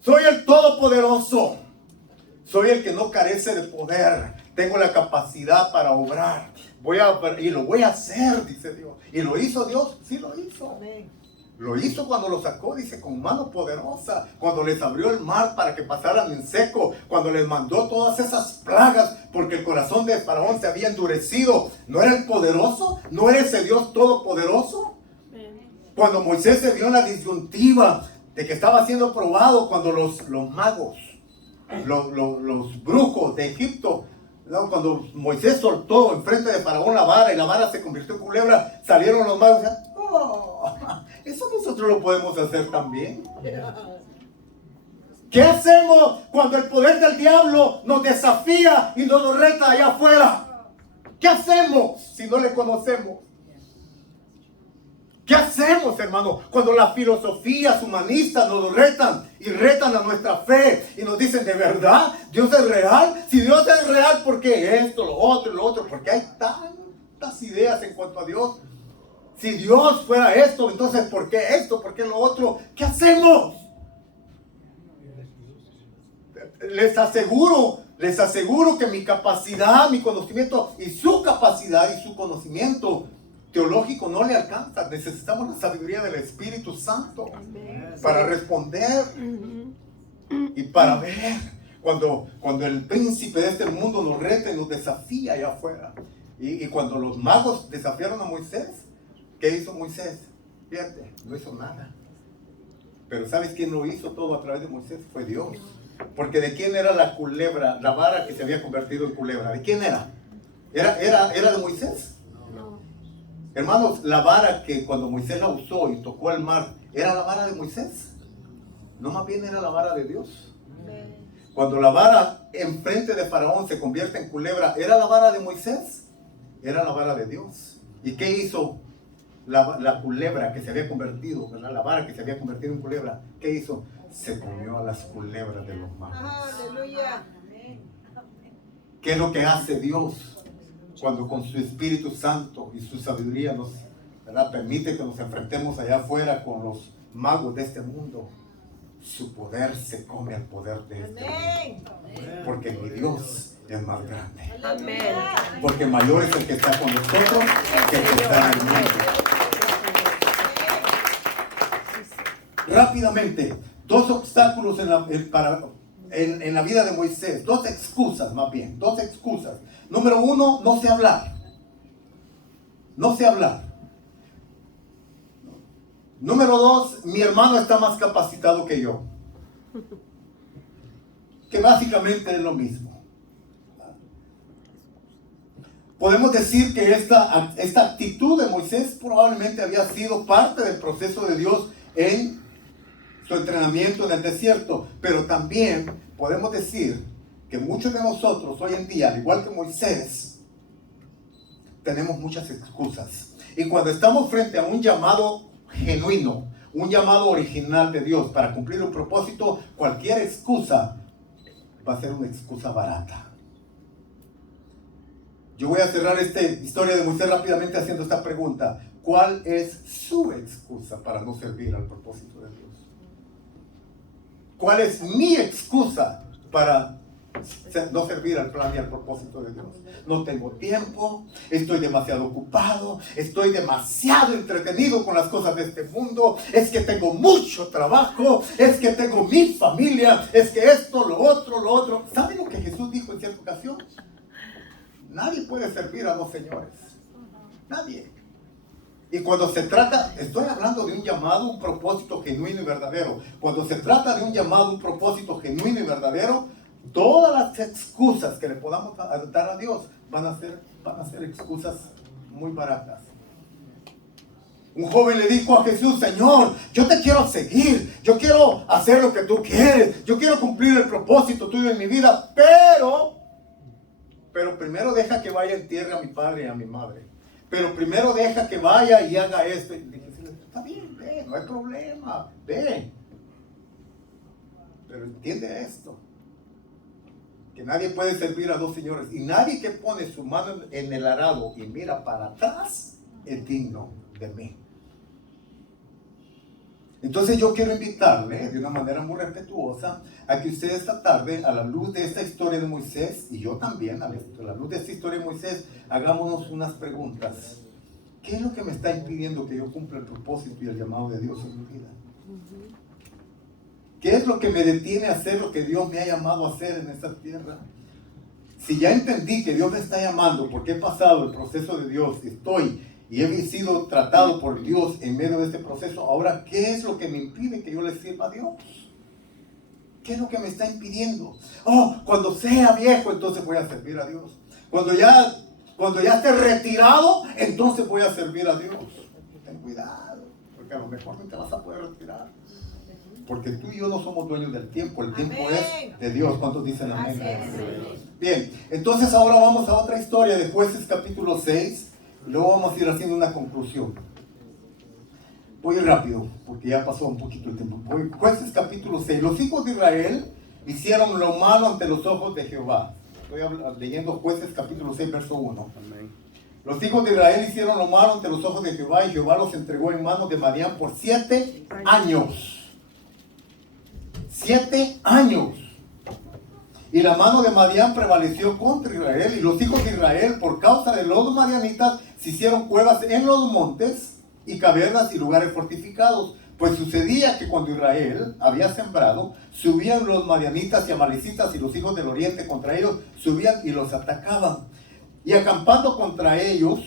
Soy el todopoderoso. Soy el que no carece de poder. Tengo la capacidad para obrar. Y lo voy a hacer, dice Dios. ¿Y lo hizo Dios? Sí, lo hizo. Lo hizo cuando lo sacó, dice, con mano poderosa. Cuando les abrió el mar para que pasaran en seco. Cuando les mandó todas esas plagas. Porque el corazón de Faraón se había endurecido. ¿No era el poderoso? ¿No era ese Dios todopoderoso? Cuando Moisés se vio en la disyuntiva de que estaba siendo probado, cuando los magos, los brujos de Egipto, ¿no? Cuando Moisés soltó enfrente de Faraón la vara y la vara se convirtió en culebra, salieron los magos y decían, oh, eso nosotros lo podemos hacer también. ¿Qué hacemos cuando el poder del diablo nos desafía y nos reta allá afuera? ¿Qué hacemos si no le conocemos? ¿Qué hacemos, hermano, cuando las filosofías humanistas nos retan y retan a nuestra fe y nos dicen, ¿de verdad Dios es real? Si Dios es real, ¿por qué esto, lo otro? Porque hay tantas ideas en cuanto a Dios. Si Dios fuera esto, entonces ¿por qué esto? ¿Por qué lo otro? ¿Qué hacemos? Les aseguro que mi capacidad, mi conocimiento y su capacidad y su conocimiento teológico no le alcanza. Necesitamos la sabiduría del Espíritu Santo para responder y para ver cuando el príncipe de este mundo nos reta y nos desafía allá afuera. Y cuando los magos desafiaron a Moisés, ¿qué hizo Moisés? Fíjate, no hizo nada. Pero ¿sabes quién lo hizo todo a través de Moisés? Fue Dios. Porque ¿de quién era la culebra, la vara que se había convertido en culebra? ¿De quién era? ¿Era de Moisés? Hermanos, la vara que cuando Moisés la usó y tocó el mar, ¿era la vara de Moisés? No, más bien era la vara de Dios. Cuando la vara enfrente de Faraón se convierte en culebra, ¿era la vara de Moisés? Era la vara de Dios. ¿Y qué hizo la culebra que se había convertido, ¿verdad? La vara que se había convertido en culebra? ¿Qué hizo? Se comió a las culebras de los magos. ¡Aleluya! ¿Qué es lo que hace Dios? Cuando con su Espíritu Santo y su sabiduría nos, ¿verdad?, permite que nos enfrentemos allá afuera con los magos de este mundo, su poder se come al poder de este mundo. Porque mi Dios es más grande. Amén. Porque mayor es el que está con nosotros que el que está en el mundo. Rápidamente, dos obstáculos en la vida de Moisés, dos excusas. Número uno, no sé hablar. Número dos, mi hermano está más capacitado que yo. Que básicamente es lo mismo. Podemos decir que esta actitud de Moisés probablemente había sido parte del proceso de Dios en su entrenamiento en el desierto. Pero también podemos decir que muchos de nosotros hoy en día, al igual que Moisés, tenemos muchas excusas. Y cuando estamos frente a un llamado genuino, un llamado original de Dios para cumplir un propósito, cualquier excusa va a ser una excusa barata. Yo voy a cerrar esta historia de Moisés rápidamente haciendo esta pregunta. ¿Cuál es su excusa para no servir al propósito de Dios? ¿Cuál es mi excusa para no servir al plan y al propósito de Dios? No tengo tiempo, estoy demasiado ocupado, estoy demasiado entretenido con las cosas de este mundo, es que tengo mucho trabajo, es que tengo mi familia, es que esto, lo otro. ¿Saben lo que Jesús dijo en cierta ocasión? Nadie puede servir a dos señores. Nadie. Y cuando se trata, estoy hablando de un llamado, un propósito genuino y verdadero. Cuando se trata de un llamado, un propósito genuino y verdadero, todas las excusas que le podamos dar a Dios van a ser excusas muy baratas. Un joven le dijo a Jesús: Señor, yo te quiero seguir, yo quiero hacer lo que tú quieres, yo quiero cumplir el propósito tuyo en mi vida, pero primero deja que vaya en tierra a mi padre y a mi madre. Pero primero deja que vaya y haga esto. Y dije: está bien, ve, no hay problema, ve. Pero entiende esto, que nadie puede servir a dos señores, y nadie que pone su mano en el arado y mira para atrás es digno de mí. Entonces yo quiero invitarle de una manera muy respetuosa a que usted esta tarde, a la luz de esta historia de Moisés, y yo también, a la luz de esta historia de Moisés, hagámonos unas preguntas. ¿Qué es lo que me está impidiendo que yo cumpla el propósito y el llamado de Dios en mi vida? ¿Qué es lo que me detiene a hacer lo que Dios me ha llamado a hacer en esta tierra? Si ya entendí que Dios me está llamando, porque he pasado el proceso de Dios, y he sido tratado por Dios en medio de este proceso, ahora, ¿qué es lo que me impide que yo le sirva a Dios? ¿Qué es lo que me está impidiendo? Cuando sea viejo, entonces voy a servir a Dios. Cuando ya esté retirado, entonces voy a servir a Dios. Ten cuidado, porque a lo mejor no te vas a poder retirar. Porque tú y yo no somos dueños del tiempo, el tiempo es de Dios. ¿Cuántos dicen amén? Bien, entonces ahora vamos a otra historia de Jueces capítulo 6. Luego vamos a ir haciendo una conclusión. Voy rápido, porque ya pasó un poquito el tiempo. Jueces capítulo 6. Los hijos de Israel hicieron lo malo ante los ojos de Jehová. Estoy leyendo Jueces capítulo 6, verso 1. Amén. Los hijos de Israel hicieron lo malo ante los ojos de Jehová, y Jehová los entregó en manos de Madián por 7 años. 7 años. Y la mano de Madián prevaleció contra Israel, y los hijos de Israel, por causa de los madianitas, se hicieron cuevas en los montes y cavernas y lugares fortificados. Pues sucedía que cuando Israel había sembrado, subían los madianitas y amalecitas y los hijos del oriente contra ellos, subían y los atacaban. Y acampando contra ellos,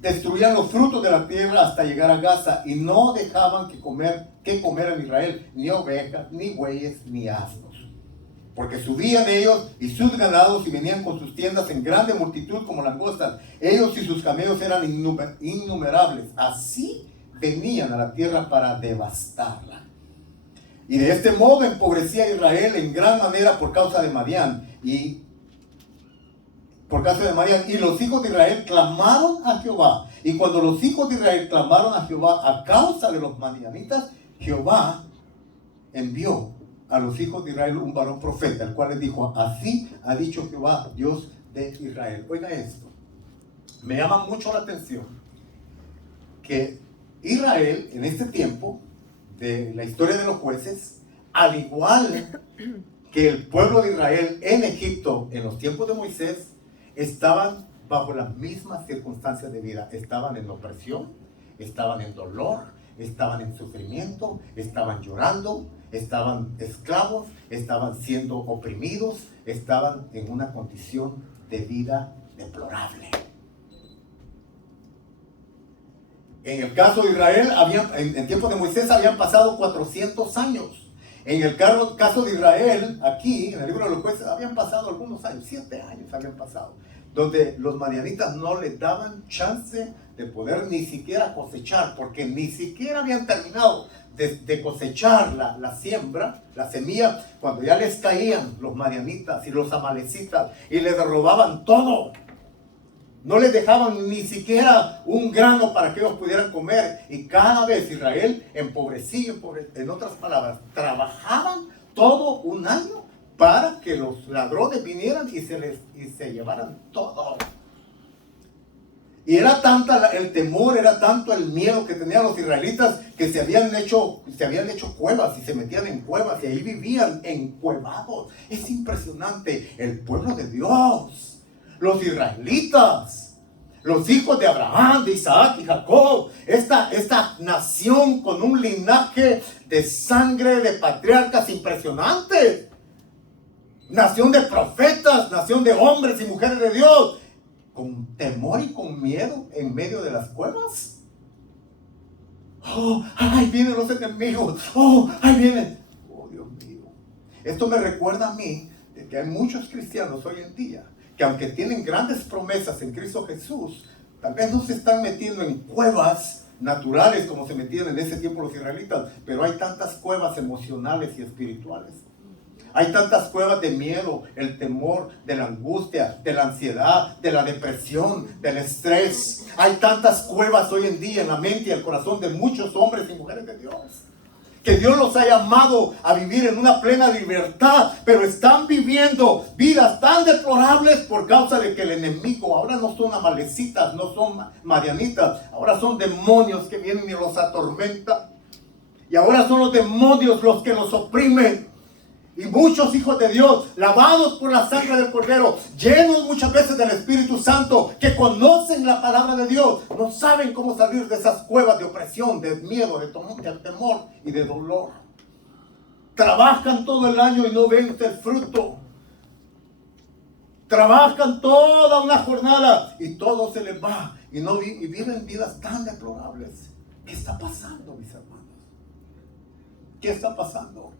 destruían los frutos de la tierra hasta llegar a Gaza, y no dejaban que comer en Israel, ni ovejas, ni bueyes, ni asnos. Porque subían ellos y sus ganados y venían con sus tiendas en grande multitud como langostas. Ellos y sus camellos eran innumerables. Así venían a la tierra para devastarla. Y de este modo empobrecía a Israel en gran manera por causa de Madián. Y los hijos de Israel clamaron a Jehová. Y cuando los hijos de Israel clamaron a Jehová a causa de los madianitas, Jehová envió a los hijos de Israel un varón profeta, el cual les dijo: así ha dicho Jehová, Dios de Israel. Oiga esto, me llama mucho la atención que Israel en este tiempo de la historia de los jueces, al igual que el pueblo de Israel en Egipto en los tiempos de Moisés, estaban bajo las mismas circunstancias de vida. Estaban en opresión, estaban en dolor, estaban en sufrimiento, estaban llorando, estaban esclavos, estaban siendo oprimidos, estaban en una condición de vida deplorable. En el caso de Israel, en tiempos de Moisés habían pasado 400 años. En el caso de Israel, aquí, en el libro de los jueces, habían pasado algunos años, 7 años habían pasado, donde los madianitas no les daban chance de poder ni siquiera cosechar, porque ni siquiera habían terminado de cosechar la siembra, la semilla, cuando ya les caían los madianitas y los amalecitas y les robaban todo. No les dejaban ni siquiera un grano para que ellos pudieran comer. Y cada vez Israel empobrecía, en otras palabras, trabajaban todo un año para que los ladrones vinieran y se llevaran todo. Y era tanta el temor, era tanto el miedo que tenían los israelitas, que se habían hecho cuevas y se metían en cuevas y ahí vivían encuevados. Es impresionante. El pueblo de Dios, los israelitas, los hijos de Abraham, de Isaac y Jacob, esta nación con un linaje de sangre de patriarcas impresionante, nación de profetas, nación de hombres y mujeres de Dios, con temor y con miedo en medio de las cuevas. ¡Ay, vienen los enemigos! ¡Ay, vienen! ¡Oh, Dios mío! Esto me recuerda a mí de que hay muchos cristianos hoy en día que, aunque tienen grandes promesas en Cristo Jesús, tal vez no se están metiendo en cuevas naturales como se metían en ese tiempo los israelitas, pero hay tantas cuevas emocionales y espirituales. Hay tantas cuevas de miedo, el temor, de la angustia, de la ansiedad, de la depresión, del estrés. Hay tantas cuevas hoy en día en la mente y el corazón de muchos hombres y mujeres de Dios, que Dios los ha llamado a vivir en una plena libertad, pero están viviendo vidas tan deplorables por causa de que el enemigo ahora no son amalecitas, no son madianitas, ahora son demonios que vienen y los atormentan. Y ahora son los demonios los que los oprimen. Y muchos hijos de Dios, lavados por la sangre del Cordero, llenos muchas veces del Espíritu Santo, que conocen la palabra de Dios, no saben cómo salir de esas cuevas de opresión, de miedo, de temor y de dolor. Trabajan todo el año y no ven el fruto. Trabajan toda una jornada y todo se les va. Y viven vidas tan deplorables. ¿Qué está pasando, mis hermanos? ¿Qué está pasando?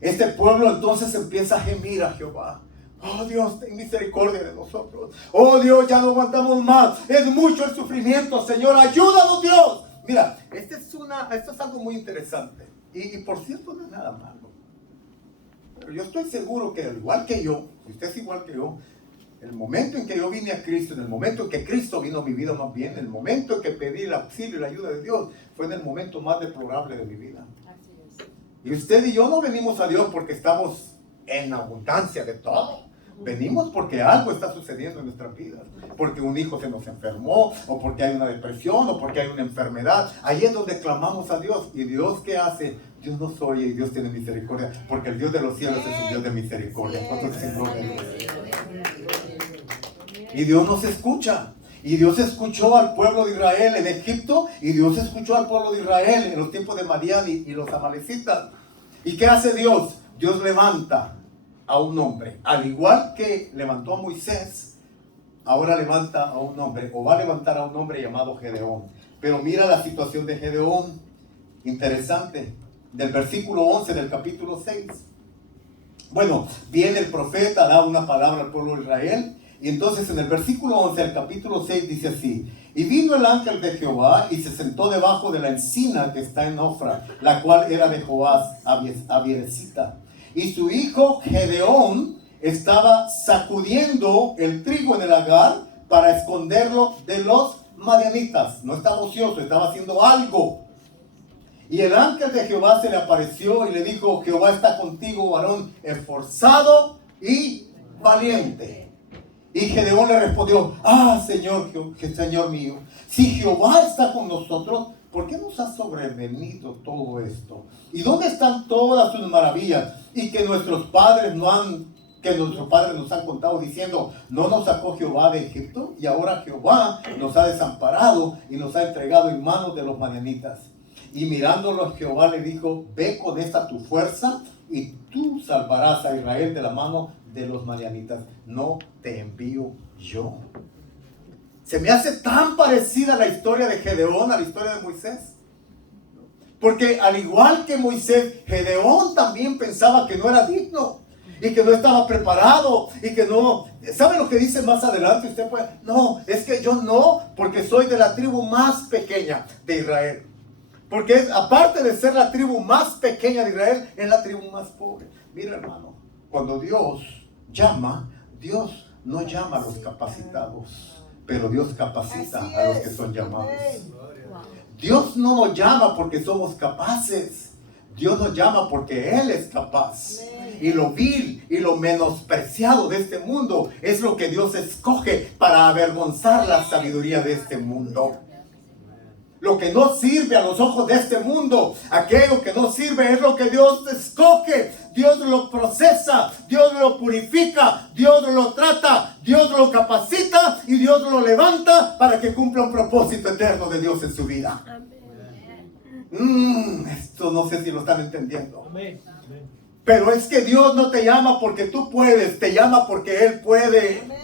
Este pueblo entonces empieza a gemir a Jehová. Oh Dios, ten misericordia de nosotros. Oh Dios, ya no aguantamos más. Es mucho el sufrimiento, Señor. Ayúdanos, Dios. Mira, esto es algo muy interesante. Y por cierto, no es nada malo. Pero yo estoy seguro que al igual que yo, si usted es igual que yo, el momento en que yo vine a Cristo, en el momento en que Cristo vino a mi vida más bien, el momento en que pedí el auxilio y la ayuda de Dios, fue en el momento más deplorable de mi vida. Y usted y yo no venimos a Dios porque estamos en abundancia de todo. Venimos porque algo está sucediendo en nuestras vidas. Porque un hijo se nos enfermó, o porque hay una depresión, o porque hay una enfermedad. Ahí es donde clamamos a Dios. ¿Y Dios qué hace? Dios nos oye y Dios tiene misericordia. Porque el Dios de los cielos es un Dios de misericordia. ¿Cuántos dicen gloria a Dios? Y Dios nos escucha. Y Dios escuchó al pueblo de Israel en Egipto, y Dios escuchó al pueblo de Israel en los tiempos de Madián y los amalecitas. ¿Y qué hace Dios? Dios levanta a un hombre. Al igual que levantó a Moisés, ahora levanta a un hombre, o va a levantar a un hombre llamado Gedeón. Pero mira la situación de Gedeón, interesante, del versículo 11 del capítulo 6. Bueno, viene el profeta, da una palabra al pueblo de Israel. Y entonces en el versículo 11 del capítulo 6 dice así: y vino el ángel de Jehová y se sentó debajo de la encina que está en Ofra, la cual era de Joás Abieresita. Y su hijo Gedeón estaba sacudiendo el trigo en el lagar para esconderlo de los madianitas. No estaba ocioso, estaba haciendo algo. Y el ángel de Jehová se le apareció y le dijo: Jehová está contigo, varón esforzado y valiente. Y Gedeón le respondió: Señor mío, si Jehová está con nosotros, ¿por qué nos ha sobrevenido todo esto? ¿Y dónde están todas sus maravillas? Y que nuestros padres nos han contado diciendo: ¿no nos sacó Jehová de Egipto? Y ahora Jehová nos ha desamparado y nos ha entregado en manos de los madianitas. Y mirándolo, Jehová le dijo: ve con esta tu fuerza y tú salvarás a Israel de la mano de los madianitas. No te envío yo. Se me hace tan parecida la historia de Gedeón a la historia de Moisés. Porque al igual que Moisés, Gedeón también pensaba que no era digno y que no estaba preparado y que no... ¿Sabe lo que dice más adelante? Usted puede... No, es que yo no, porque soy de la tribu más pequeña de Israel. Porque aparte de ser la tribu más pequeña de Israel, es la tribu más pobre. Mira, hermano, cuando Dios llama, Dios no llama a los capacitados, pero Dios capacita a los que son llamados. Dios no nos llama porque somos capaces. Dios nos llama porque Él es capaz. Y lo vil y lo menospreciado de este mundo es lo que Dios escoge para avergonzar la sabiduría de este mundo. Lo que no sirve a los ojos de este mundo, aquello que no sirve es lo que Dios escoge. Dios lo procesa, Dios lo purifica, Dios lo trata, Dios lo capacita y Dios lo levanta para que cumpla un propósito eterno de Dios en su vida. Esto no sé si lo están entendiendo. Pero es que Dios no te llama porque tú puedes, te llama porque Él puede.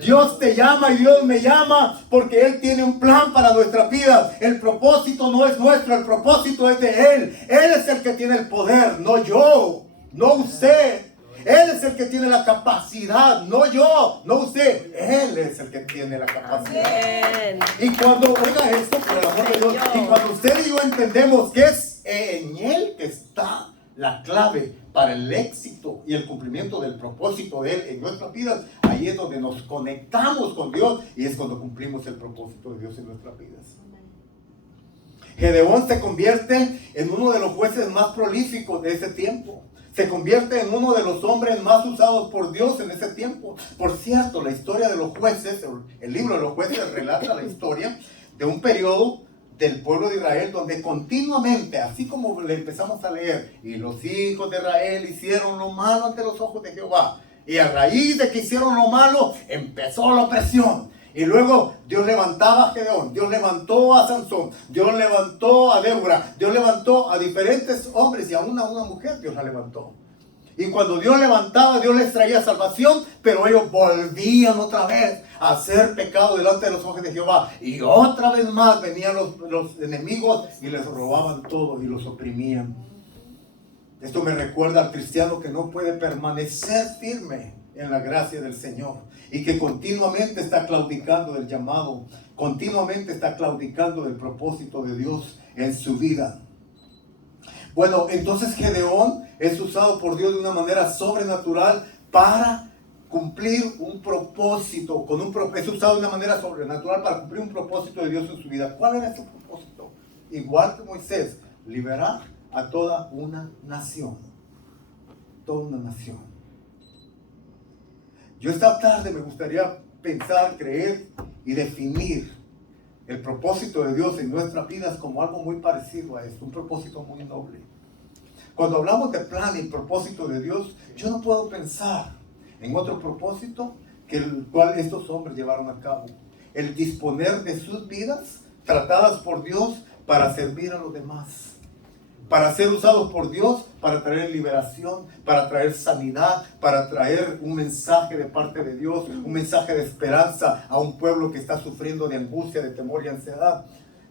Dios te llama y Dios me llama porque Él tiene un plan para nuestra vida. El propósito no es nuestro, el propósito es de Él. Él es el que tiene el poder, no yo, no usted. Él es el que tiene la capacidad, no yo, no usted. Él es el que tiene la capacidad. Amén. Y cuando, oiga esto, por el amor de Dios, y cuando usted y yo entendemos que es en Él que está la clave para el éxito y el cumplimiento del propósito de Él en nuestras vidas, ahí es donde nos conectamos con Dios y es cuando cumplimos el propósito de Dios en nuestras vidas. Gedeón se convierte en uno de los jueces más prolíficos de ese tiempo. Se convierte en uno de los hombres más usados por Dios en ese tiempo. Por cierto, la historia de los jueces, el libro de los jueces relata la historia de un periodo del pueblo de Israel, donde continuamente, así como le empezamos a leer, y los hijos de Israel hicieron lo malo ante los ojos de Jehová, y a raíz de que hicieron lo malo, empezó la opresión. Y luego Dios levantaba a Gedeón, Dios levantó a Sansón, Dios levantó a Débora, Dios levantó a diferentes hombres y aún a una mujer Dios la levantó. Y cuando Dios levantaba, Dios les traía salvación, pero ellos volvían otra vez a hacer pecado delante de los ojos de Jehová. Y otra vez más venían los enemigos y les robaban todo y los oprimían. Esto me recuerda al cristiano que no puede permanecer firme en la gracia del Señor y que continuamente está claudicando del llamado, continuamente está claudicando del propósito de Dios en su vida. Bueno, entonces Gedeón es usado por Dios de una manera sobrenatural para cumplir un propósito, es usado de una manera sobrenatural para cumplir un propósito de Dios en su vida. ¿Cuál era ese propósito? Igual que Moisés, liberar a toda una nación. Toda una nación. Yo esta tarde me gustaría pensar, creer y definir el propósito de Dios en nuestras vidas como algo muy parecido a esto, un propósito muy noble. Cuando hablamos de plan y propósito de Dios, yo no puedo pensar en otro propósito que el cual estos hombres llevaron a cabo. El disponer de sus vidas tratadas por Dios para servir a los demás. Para ser usados por Dios, para traer liberación, para traer sanidad, para traer un mensaje de parte de Dios, un mensaje de esperanza a un pueblo que está sufriendo de angustia, de temor y ansiedad.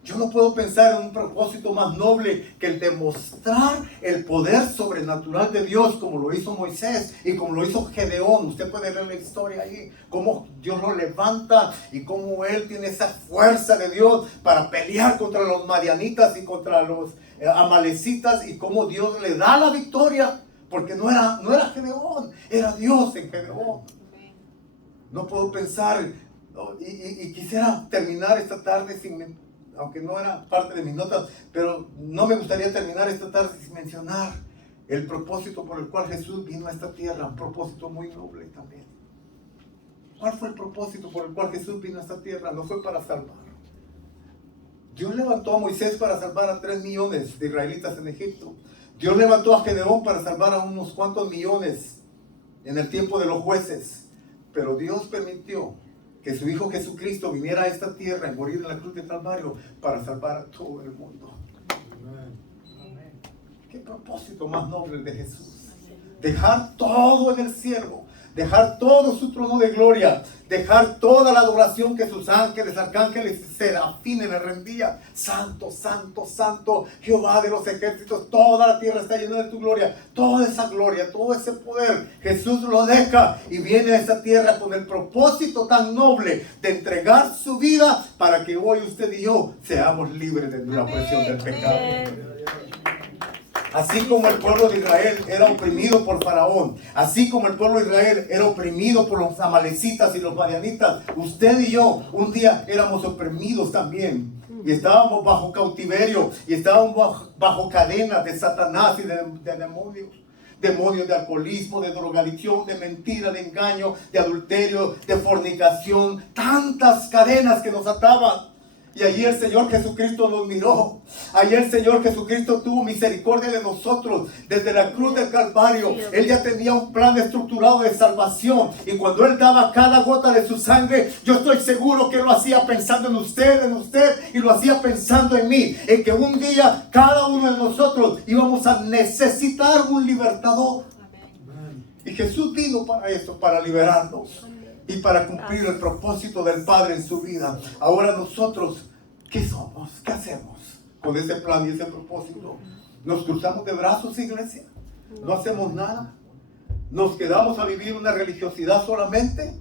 Yo no puedo pensar en un propósito más noble que el de mostrar el poder sobrenatural de Dios, como lo hizo Moisés y como lo hizo Gedeón. Usted puede leer la historia ahí, cómo Dios lo levanta y cómo él tiene esa fuerza de Dios para pelear contra los madianitas y contra los amalecitas, y cómo Dios le da la victoria, porque no era Gedeón, era Dios en Gedeón. No puedo pensar, y quisiera terminar esta tarde aunque no era parte de mis notas, pero no me gustaría terminar esta tarde sin mencionar el propósito por el cual Jesús vino a esta tierra, un propósito muy noble también. ¿Cuál fue el propósito por el cual Jesús vino a esta tierra? No fue para salvar. Dios levantó a Moisés para salvar a 3 millones de israelitas en Egipto. Dios levantó a Gedeón para salvar a unos cuantos millones en el tiempo de los jueces. Pero Dios permitió que su Hijo Jesucristo viniera a esta tierra y morir en la cruz de Calvario para salvar a todo el mundo. ¿Qué propósito más noble de Jesús? Dejar todo en el cielo, dejar todo su trono de gloria, dejar toda la adoración que sus ángeles, arcángeles y serafines le rendían. Santo, santo, santo, Jehová de los ejércitos, toda la tierra está llena de tu gloria. Toda esa gloria, todo ese poder, Jesús lo deja y viene a esta tierra con el propósito tan noble de entregar su vida para que hoy usted y yo seamos libres de la opresión del pecado. Así como el pueblo de Israel era oprimido por Faraón, así como el pueblo de Israel era oprimido por los amalecitas y los madianitas, usted y yo un día éramos oprimidos también. Y estábamos bajo cautiverio, y estábamos bajo cadenas de Satanás y de demonios. Demonios de alcoholismo, de drogadicción, de mentira, de engaño, de adulterio, de fornicación. Tantas cadenas que nos ataban. Y allí el Señor Jesucristo nos miró. Allí el Señor Jesucristo tuvo misericordia de nosotros. Desde la cruz del Calvario, Él ya tenía un plan estructurado de salvación. Y cuando Él daba cada gota de su sangre, yo estoy seguro que lo hacía pensando en usted, y lo hacía pensando en mí. En que un día cada uno de nosotros íbamos a necesitar un libertador. Y Jesús vino para esto, para liberarnos. Y para cumplir el propósito del Padre en su vida. Ahora nosotros, ¿qué somos? ¿Qué hacemos con ese plan y ese propósito? ¿Nos cruzamos de brazos, iglesia? ¿No hacemos nada? ¿Nos quedamos a vivir una religiosidad solamente?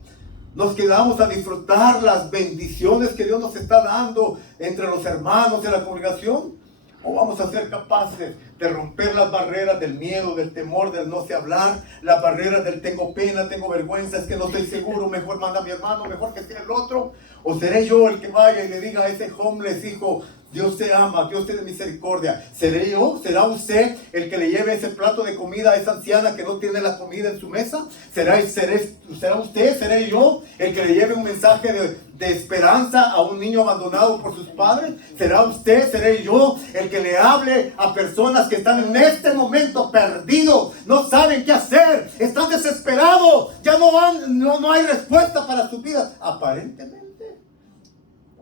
¿Nos quedamos a disfrutar las bendiciones que Dios nos está dando entre los hermanos de la congregación? ¿O vamos a ser capaces de romper las barreras del miedo, del temor, del no sé hablar, las barreras del tengo pena, tengo vergüenza, es que no estoy seguro, mejor manda a mi hermano, mejor que sea el otro? ¿O seré yo el que vaya y le diga a ese homeless hijo, Dios te ama, Dios tiene misericordia. ¿Seré yo? ¿Será usted el que le lleve ese plato de comida a esa anciana que no tiene la comida en su mesa? ¿Será usted? ¿Seré yo el que le lleve un mensaje de esperanza a un niño abandonado por sus padres? ¿Será usted? ¿Seré yo el que le hable a personas que están en este momento perdidos? No saben qué hacer, están desesperados, ya no hay respuesta para su vida, aparentemente.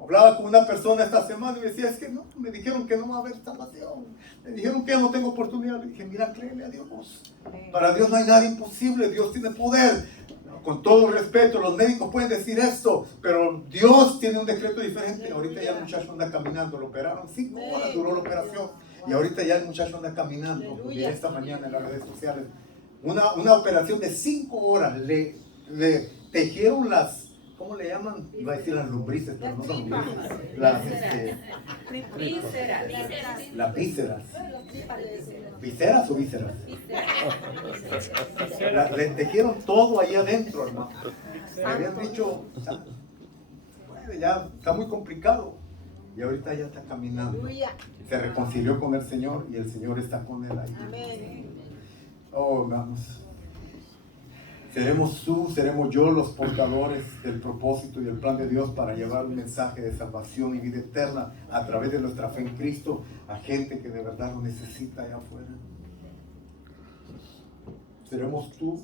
Hablaba con una persona esta semana y me decía, es que no, me dijeron que no va a haber salvación, me dijeron que ya no tengo oportunidad. Le dije, mira, créele a Dios, para Dios no hay nada imposible, Dios tiene poder. Con todo respeto, los médicos pueden decir esto, pero Dios tiene un decreto diferente. Ahorita ya el muchacho anda caminando, lo operaron, 5 horas duró la operación, y ahorita ya el muchacho anda caminando. Y esta mañana en las redes sociales, una operación de 5 horas, le tejieron las, ¿cómo le llaman? Iba a decir las lombrices, pero no son lombrices. Las vísceras. ¿Vísceras o vísceras? Le tejieron todo ahí adentro, hermano. Me habían dicho, ya está muy complicado. Y ahorita ya está caminando. Se reconcilió con el Señor y el Señor está con él ahí. Oh, hermanos. Seremos yo los portadores del propósito y el plan de Dios para llevar un mensaje de salvación y vida eterna a través de nuestra fe en Cristo a gente que de verdad lo necesita allá afuera. ¿Seremos tú?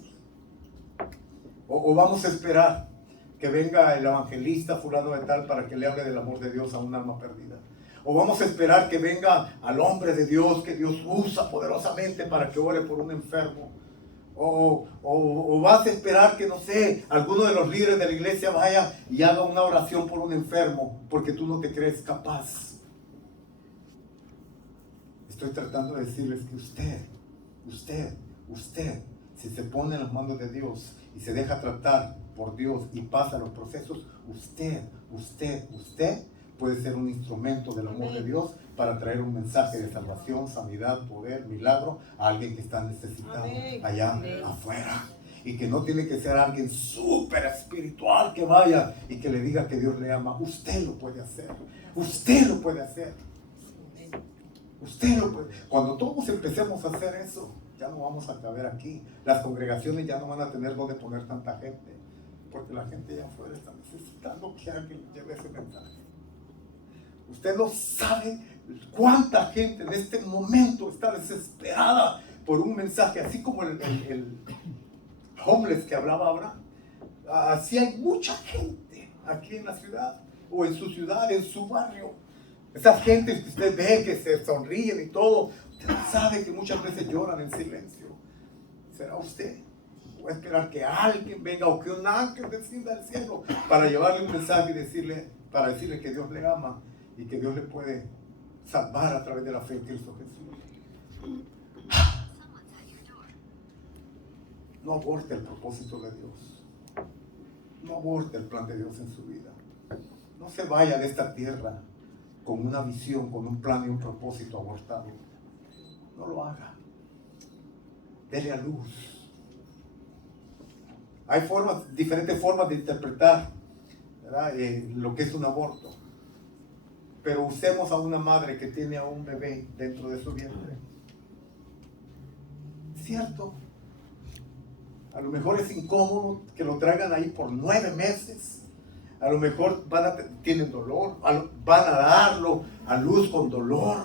¿O vamos a esperar que venga el evangelista fulano de tal para que le hable del amor de Dios a un alma perdida? ¿O vamos a esperar que venga al hombre de Dios que Dios usa poderosamente para que ore por un enfermo? O vas a esperar que, no sé, alguno de los líderes de la iglesia vaya y haga una oración por un enfermo porque tú no te crees capaz? Estoy tratando de decirles que usted, si se pone en las manos de Dios y se deja tratar por Dios y pasa los procesos, usted puede ser un instrumento del amor de Dios para traer un mensaje de salvación, sanidad, poder, milagro a alguien que está necesitado allá afuera. Y que no tiene que ser alguien súper espiritual que vaya y que le diga que Dios le ama. Usted lo puede hacer. Usted lo puede hacer. Usted lo puede. Cuando todos empecemos a hacer eso, ya no vamos a caber aquí. Las congregaciones ya no van a tener donde poner tanta gente, porque la gente allá afuera está necesitando que alguien lleve ese mensaje. Usted no sabe cuánta gente en este momento está desesperada por un mensaje, así como el homeless que hablaba Abraham. Así hay mucha gente aquí en la ciudad, o en su ciudad, en su barrio. Esas gentes que usted ve que se sonríen y todo, usted sabe que muchas veces lloran en silencio. ¿Será usted? ¿O va a esperar que alguien venga o que un ángel descienda del cielo para llevarle un mensaje y para decirle que Dios le ama y que Dios le puede salvar a través de la fe en Cristo Jesús? No aborte el propósito de Dios. No aborte el plan de Dios en su vida. No se vaya de esta tierra con una visión, con un plan y un propósito abortado. No lo haga. Dele a luz. Hay diferentes formas de interpretar, ¿verdad? Lo que es un aborto. Pero usemos a una madre que tiene a un bebé dentro de su vientre. ¿Cierto? A lo mejor es incómodo que lo traigan ahí por 9 meses. A lo mejor tienen dolor, van a darlo a luz con dolor.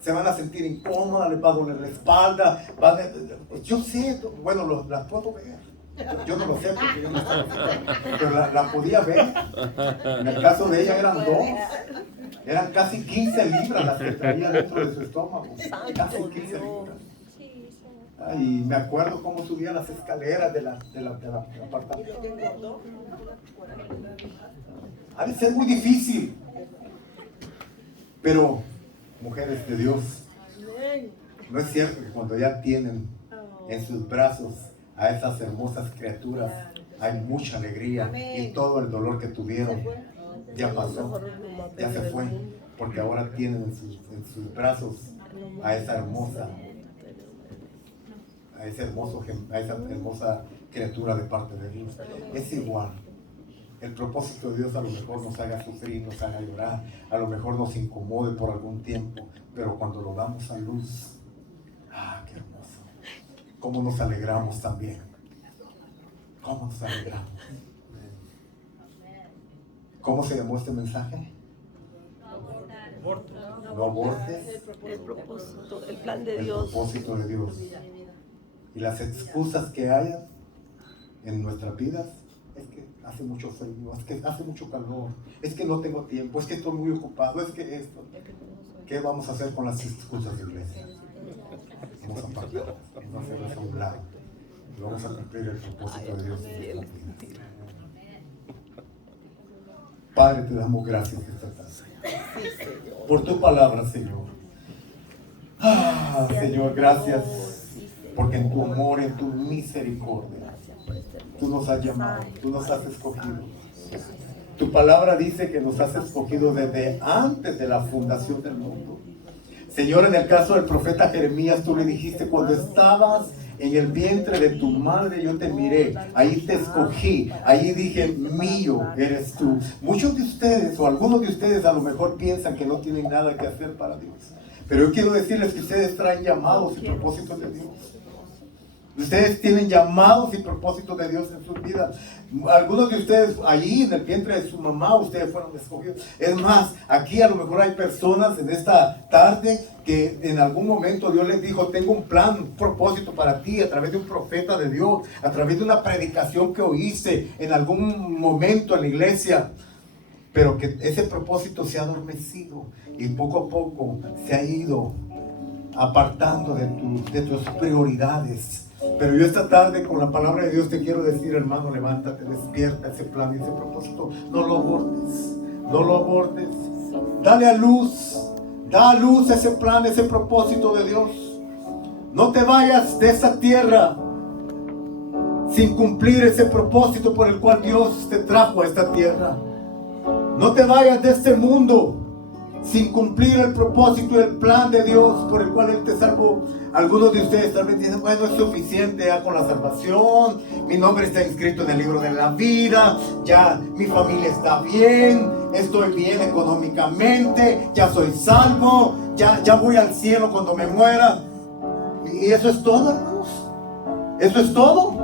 Se van a sentir incómodas, les va a doler la espalda. Yo sé, bueno, las puedo ver. Yo no lo sé porque yo no estaba aquí, pero la podía ver. En el caso de ella eran 2. Eran casi 15 libras las que traía dentro de su estómago. Casi 15 libras. Y me acuerdo cómo subía las escaleras del apartamento. Ha de ser muy difícil. Pero, mujeres de Dios, no es cierto que cuando ya tienen en sus brazos a esas hermosas criaturas, hay mucha alegría y todo el dolor que tuvieron ya pasó, ya se fue, porque ahora tienen en sus brazos a esa hermosa criatura de parte de Dios. Es igual el propósito de Dios a lo mejor nos haga sufrir, nos haga llorar, a lo mejor nos incomode por algún tiempo, pero cuando lo damos a luz, qué hermoso, cómo nos alegramos también, cómo nos alegramos. ¿Cómo se llamó este mensaje? No abortes el propósito, el plan de el Dios. propósito de Dios. Y las excusas que hayan en nuestras vidas, es que hace mucho frío, es que hace mucho calor, es que no tengo tiempo, es que estoy muy ocupado, es que esto. ¿Qué vamos a hacer con las excusas de iglesia? Vamos a apartarlas, vamos a hacerlas a un lado y vamos a cumplir el propósito de Dios en nuestras vidas. Padre, te damos gracias esta tarde por tu palabra, Señor. Señor, gracias porque en tu amor, en tu misericordia, tú nos has llamado, tú nos has escogido. Tu palabra dice que nos has escogido desde antes de la fundación del mundo. Señor, en el caso del profeta Jeremías, tú le dijiste, cuando estabas en el vientre de tu madre yo te miré, ahí te escogí, ahí dije, mío eres tú. Muchos de ustedes o algunos de ustedes a lo mejor piensan que no tienen nada que hacer para Dios, pero yo quiero decirles que ustedes traen llamados y propósitos de Dios. Ustedes tienen llamados y propósitos de Dios en sus vidas. Algunos de ustedes allí en el vientre de su mamá, ustedes fueron escogidos. Es más, aquí a lo mejor hay personas en esta tarde que en algún momento Dios les dijo, tengo un plan, un propósito para ti a través de un profeta de Dios, a través de una predicación que oíste en algún momento en la iglesia. Pero que ese propósito se ha adormecido y poco a poco se ha ido apartando de tus prioridades. Pero yo esta tarde con la palabra de Dios te quiero decir, hermano, levántate, despierta ese plan y ese propósito. No lo abortes, no lo abortes. Dale a luz, da a luz ese plan, ese propósito de Dios. No te vayas de esta tierra sin cumplir ese propósito por el cual Dios te trajo a esta tierra. No te vayas de este mundo sin cumplir el propósito y el plan de Dios por el cual Él te salvó. Algunos de ustedes tal vez dicen, bueno, es suficiente ya con la salvación, mi nombre está inscrito en el libro de la vida, ya mi familia está bien, estoy bien económicamente, ya soy salvo, ya voy al cielo cuando me muera. Y eso es todo, hermanos. Eso es todo.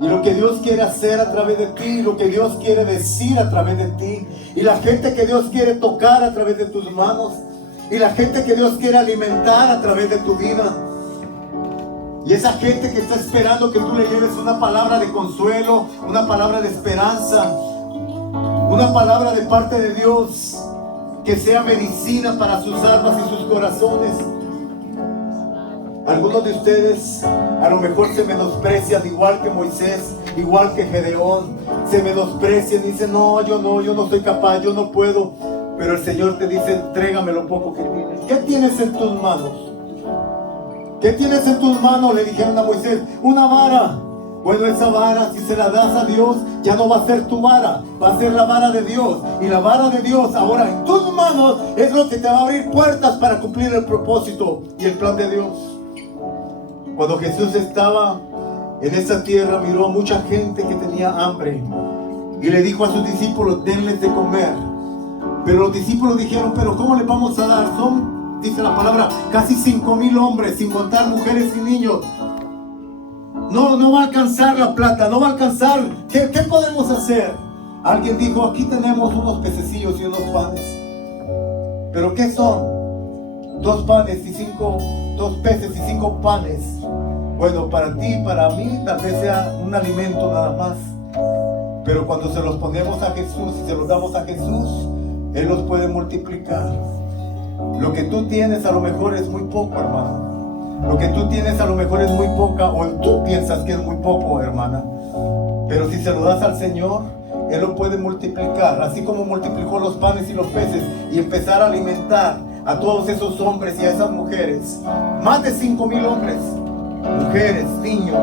Y lo que Dios quiere hacer a través de ti, lo que Dios quiere decir a través de ti, y la gente que Dios quiere tocar a través de tus manos, y la gente que Dios quiere alimentar a través de tu vida, y esa gente que está esperando que tú le lleves una palabra de consuelo, una palabra de esperanza, una palabra de parte de Dios que sea medicina para sus almas y sus corazones. Algunos de ustedes a lo mejor se menosprecian, igual que Moisés, igual que Gedeón, se menosprecian y dicen, no, yo no soy capaz, yo no puedo. Pero el Señor te dice, entrégame lo poco que tienes. ¿Qué tienes en tus manos? ¿Qué tienes en tus manos? Le dijeron a Moisés, una vara. Bueno, esa vara, si se la das a Dios, ya no va a ser tu vara, va a ser la vara de Dios. Y la vara de Dios ahora en tus manos es lo que te va a abrir puertas para cumplir el propósito y el plan de Dios. Cuando Jesús estaba en esa tierra, miró a mucha gente que tenía hambre y le dijo a sus discípulos, denles de comer. Pero los discípulos dijeron, pero ¿cómo les vamos a dar? Son, dice la palabra, casi 5,000 hombres, sin contar mujeres y niños. No va a alcanzar la plata, no va a alcanzar. ¿Qué podemos hacer? Alguien dijo, aquí tenemos unos pececillos y unos panes. ¿Pero qué son? 2 peces y 5 panes. Bueno, para ti y para mí tal vez sea un alimento nada más. Pero cuando se los ponemos a Jesús y se los damos a Jesús, Él los puede multiplicar. Lo que tú tienes a lo mejor es muy poco, hermano. Lo que tú tienes a lo mejor es muy poca, o tú piensas que es muy poco, hermana. Pero si se lo das al Señor, Él lo puede multiplicar. Así como multiplicó los panes y los peces y empezar a alimentar a todos esos hombres y a esas mujeres. Más de 5,000 hombres, mujeres, niños,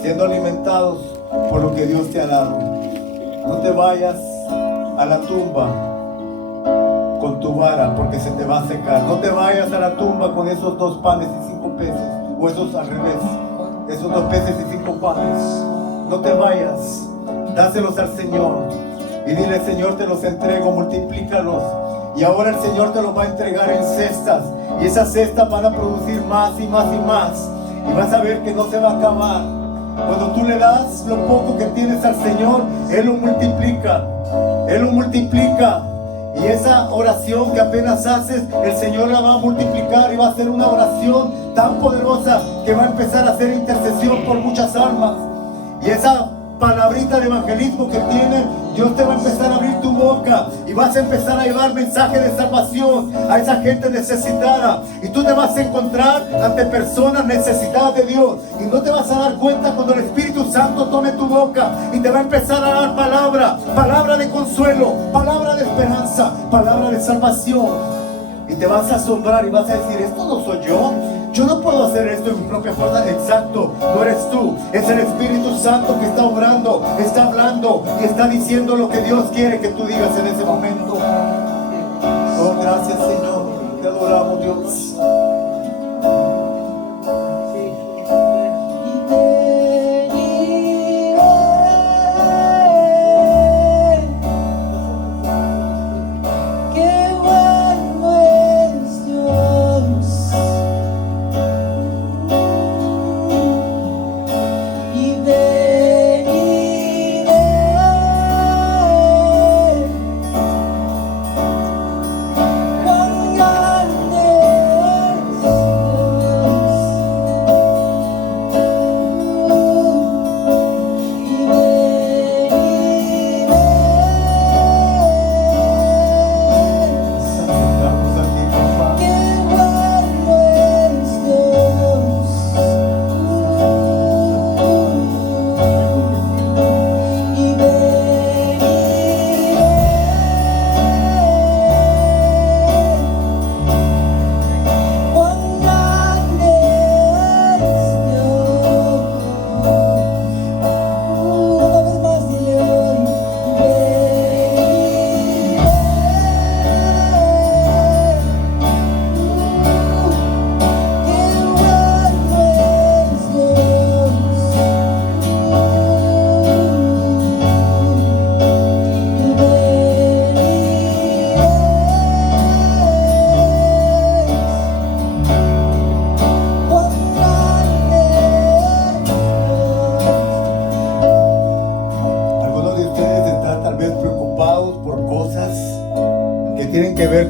siendo alimentados por lo que Dios te ha dado. No te vayas a la tumba con tu vara, porque se te va a secar. No te vayas a la tumba con esos 2 panes y 5 peces, o esos al revés, esos 2 peces y 5 panes. No te vayas. Dáselos al Señor. Y dile, Señor, te los entrego, multiplícalos. Y ahora el Señor te los va a entregar en cestas. Y esas cestas van a producir más y más y más. Y vas a ver que no se va a acabar. Cuando tú le das lo poco que tienes al Señor, Él lo multiplica. Él lo multiplica. Y esa oración que apenas haces, el Señor la va a multiplicar y va a ser una oración tan poderosa que va a empezar a hacer intercesión por muchas almas. Y esa palabrita de evangelismo que tienes, Dios te va a empezar a abrir tu boca y vas a empezar a llevar mensajes de salvación a esa gente necesitada. Y tú te vas a encontrar ante personas necesitadas de Dios y no te vas a dar cuenta cuando el Espíritu Santo tome tu boca y te va a empezar a dar palabra de consuelo, palabra de esperanza, palabra de salvación. Y te vas a asombrar y vas a decir, esto no soy yo. Yo no puedo hacer esto en mi propia fuerza. Exacto, no eres tú. Es el Espíritu Santo que está obrando, está hablando y está diciendo lo que Dios quiere que tú digas en ese momento. Oh, gracias, Señor. Te adoramos, Dios.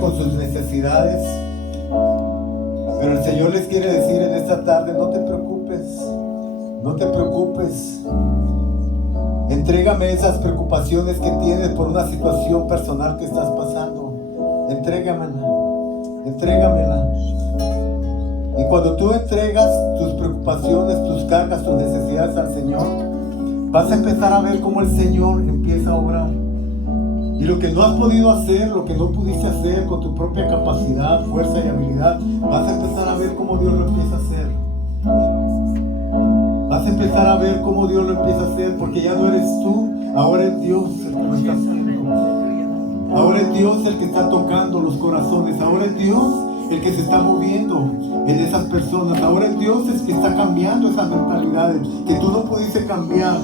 Con sus necesidades, pero el Señor les quiere decir en esta tarde, no te preocupes, no te preocupes. Entrégame esas preocupaciones que tienes por una situación personal que estás pasando. Entrégamela. Y cuando tú entregas tus preocupaciones, tus cargas, tus necesidades al Señor, vas a empezar a ver cómo el Señor empieza a obrar. Y lo que no has podido hacer, lo que no pudiste hacer con tu propia capacidad, fuerza y habilidad, vas a empezar a ver cómo Dios lo empieza a hacer. Vas a empezar a ver cómo Dios lo empieza a hacer, porque ya no eres tú, ahora es Dios el que lo está haciendo. Ahora es Dios el que está tocando los corazones, ahora es Dios el que se está moviendo en esas personas, ahora es Dios el que está cambiando esas mentalidades que tú no pudiste cambiar,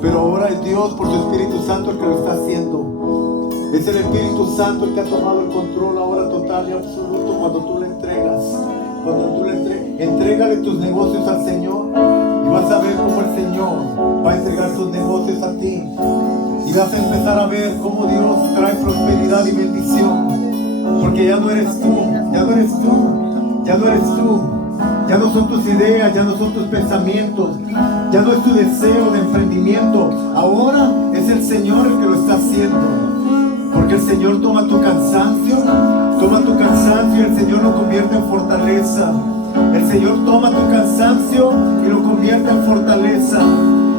pero ahora es Dios por su Espíritu Santo el que lo está haciendo. Es el Espíritu Santo el que ha tomado el control ahora total y absoluto cuando tú le entregas. Entrégale tus negocios al Señor y vas a ver cómo el Señor va a entregar sus negocios a ti. Y vas a empezar a ver cómo Dios trae prosperidad y bendición. Porque ya no eres tú, ya no eres tú, ya no eres tú. Ya no son tus ideas, ya no son tus pensamientos, ya no es tu deseo de emprendimiento. Ahora es el Señor el que lo está haciendo. Porque el Señor toma tu cansancio y el Señor lo convierte en fortaleza. El Señor toma tu cansancio y lo convierte en fortaleza.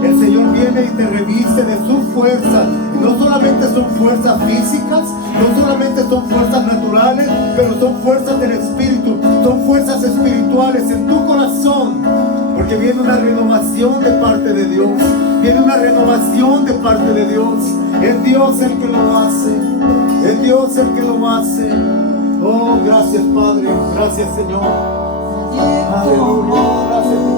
El Señor viene y te reviste de sus fuerzas. Y no solamente son fuerzas físicas, no solamente son fuerzas naturales, pero son fuerzas del Espíritu, son fuerzas espirituales en tu corazón. Porque viene una renovación de parte de Dios. Viene una renovación de parte de Dios. Es Dios el que lo hace. Es Dios el que lo hace. Oh, gracias Padre. Gracias Señor. Aleluya. Gracias.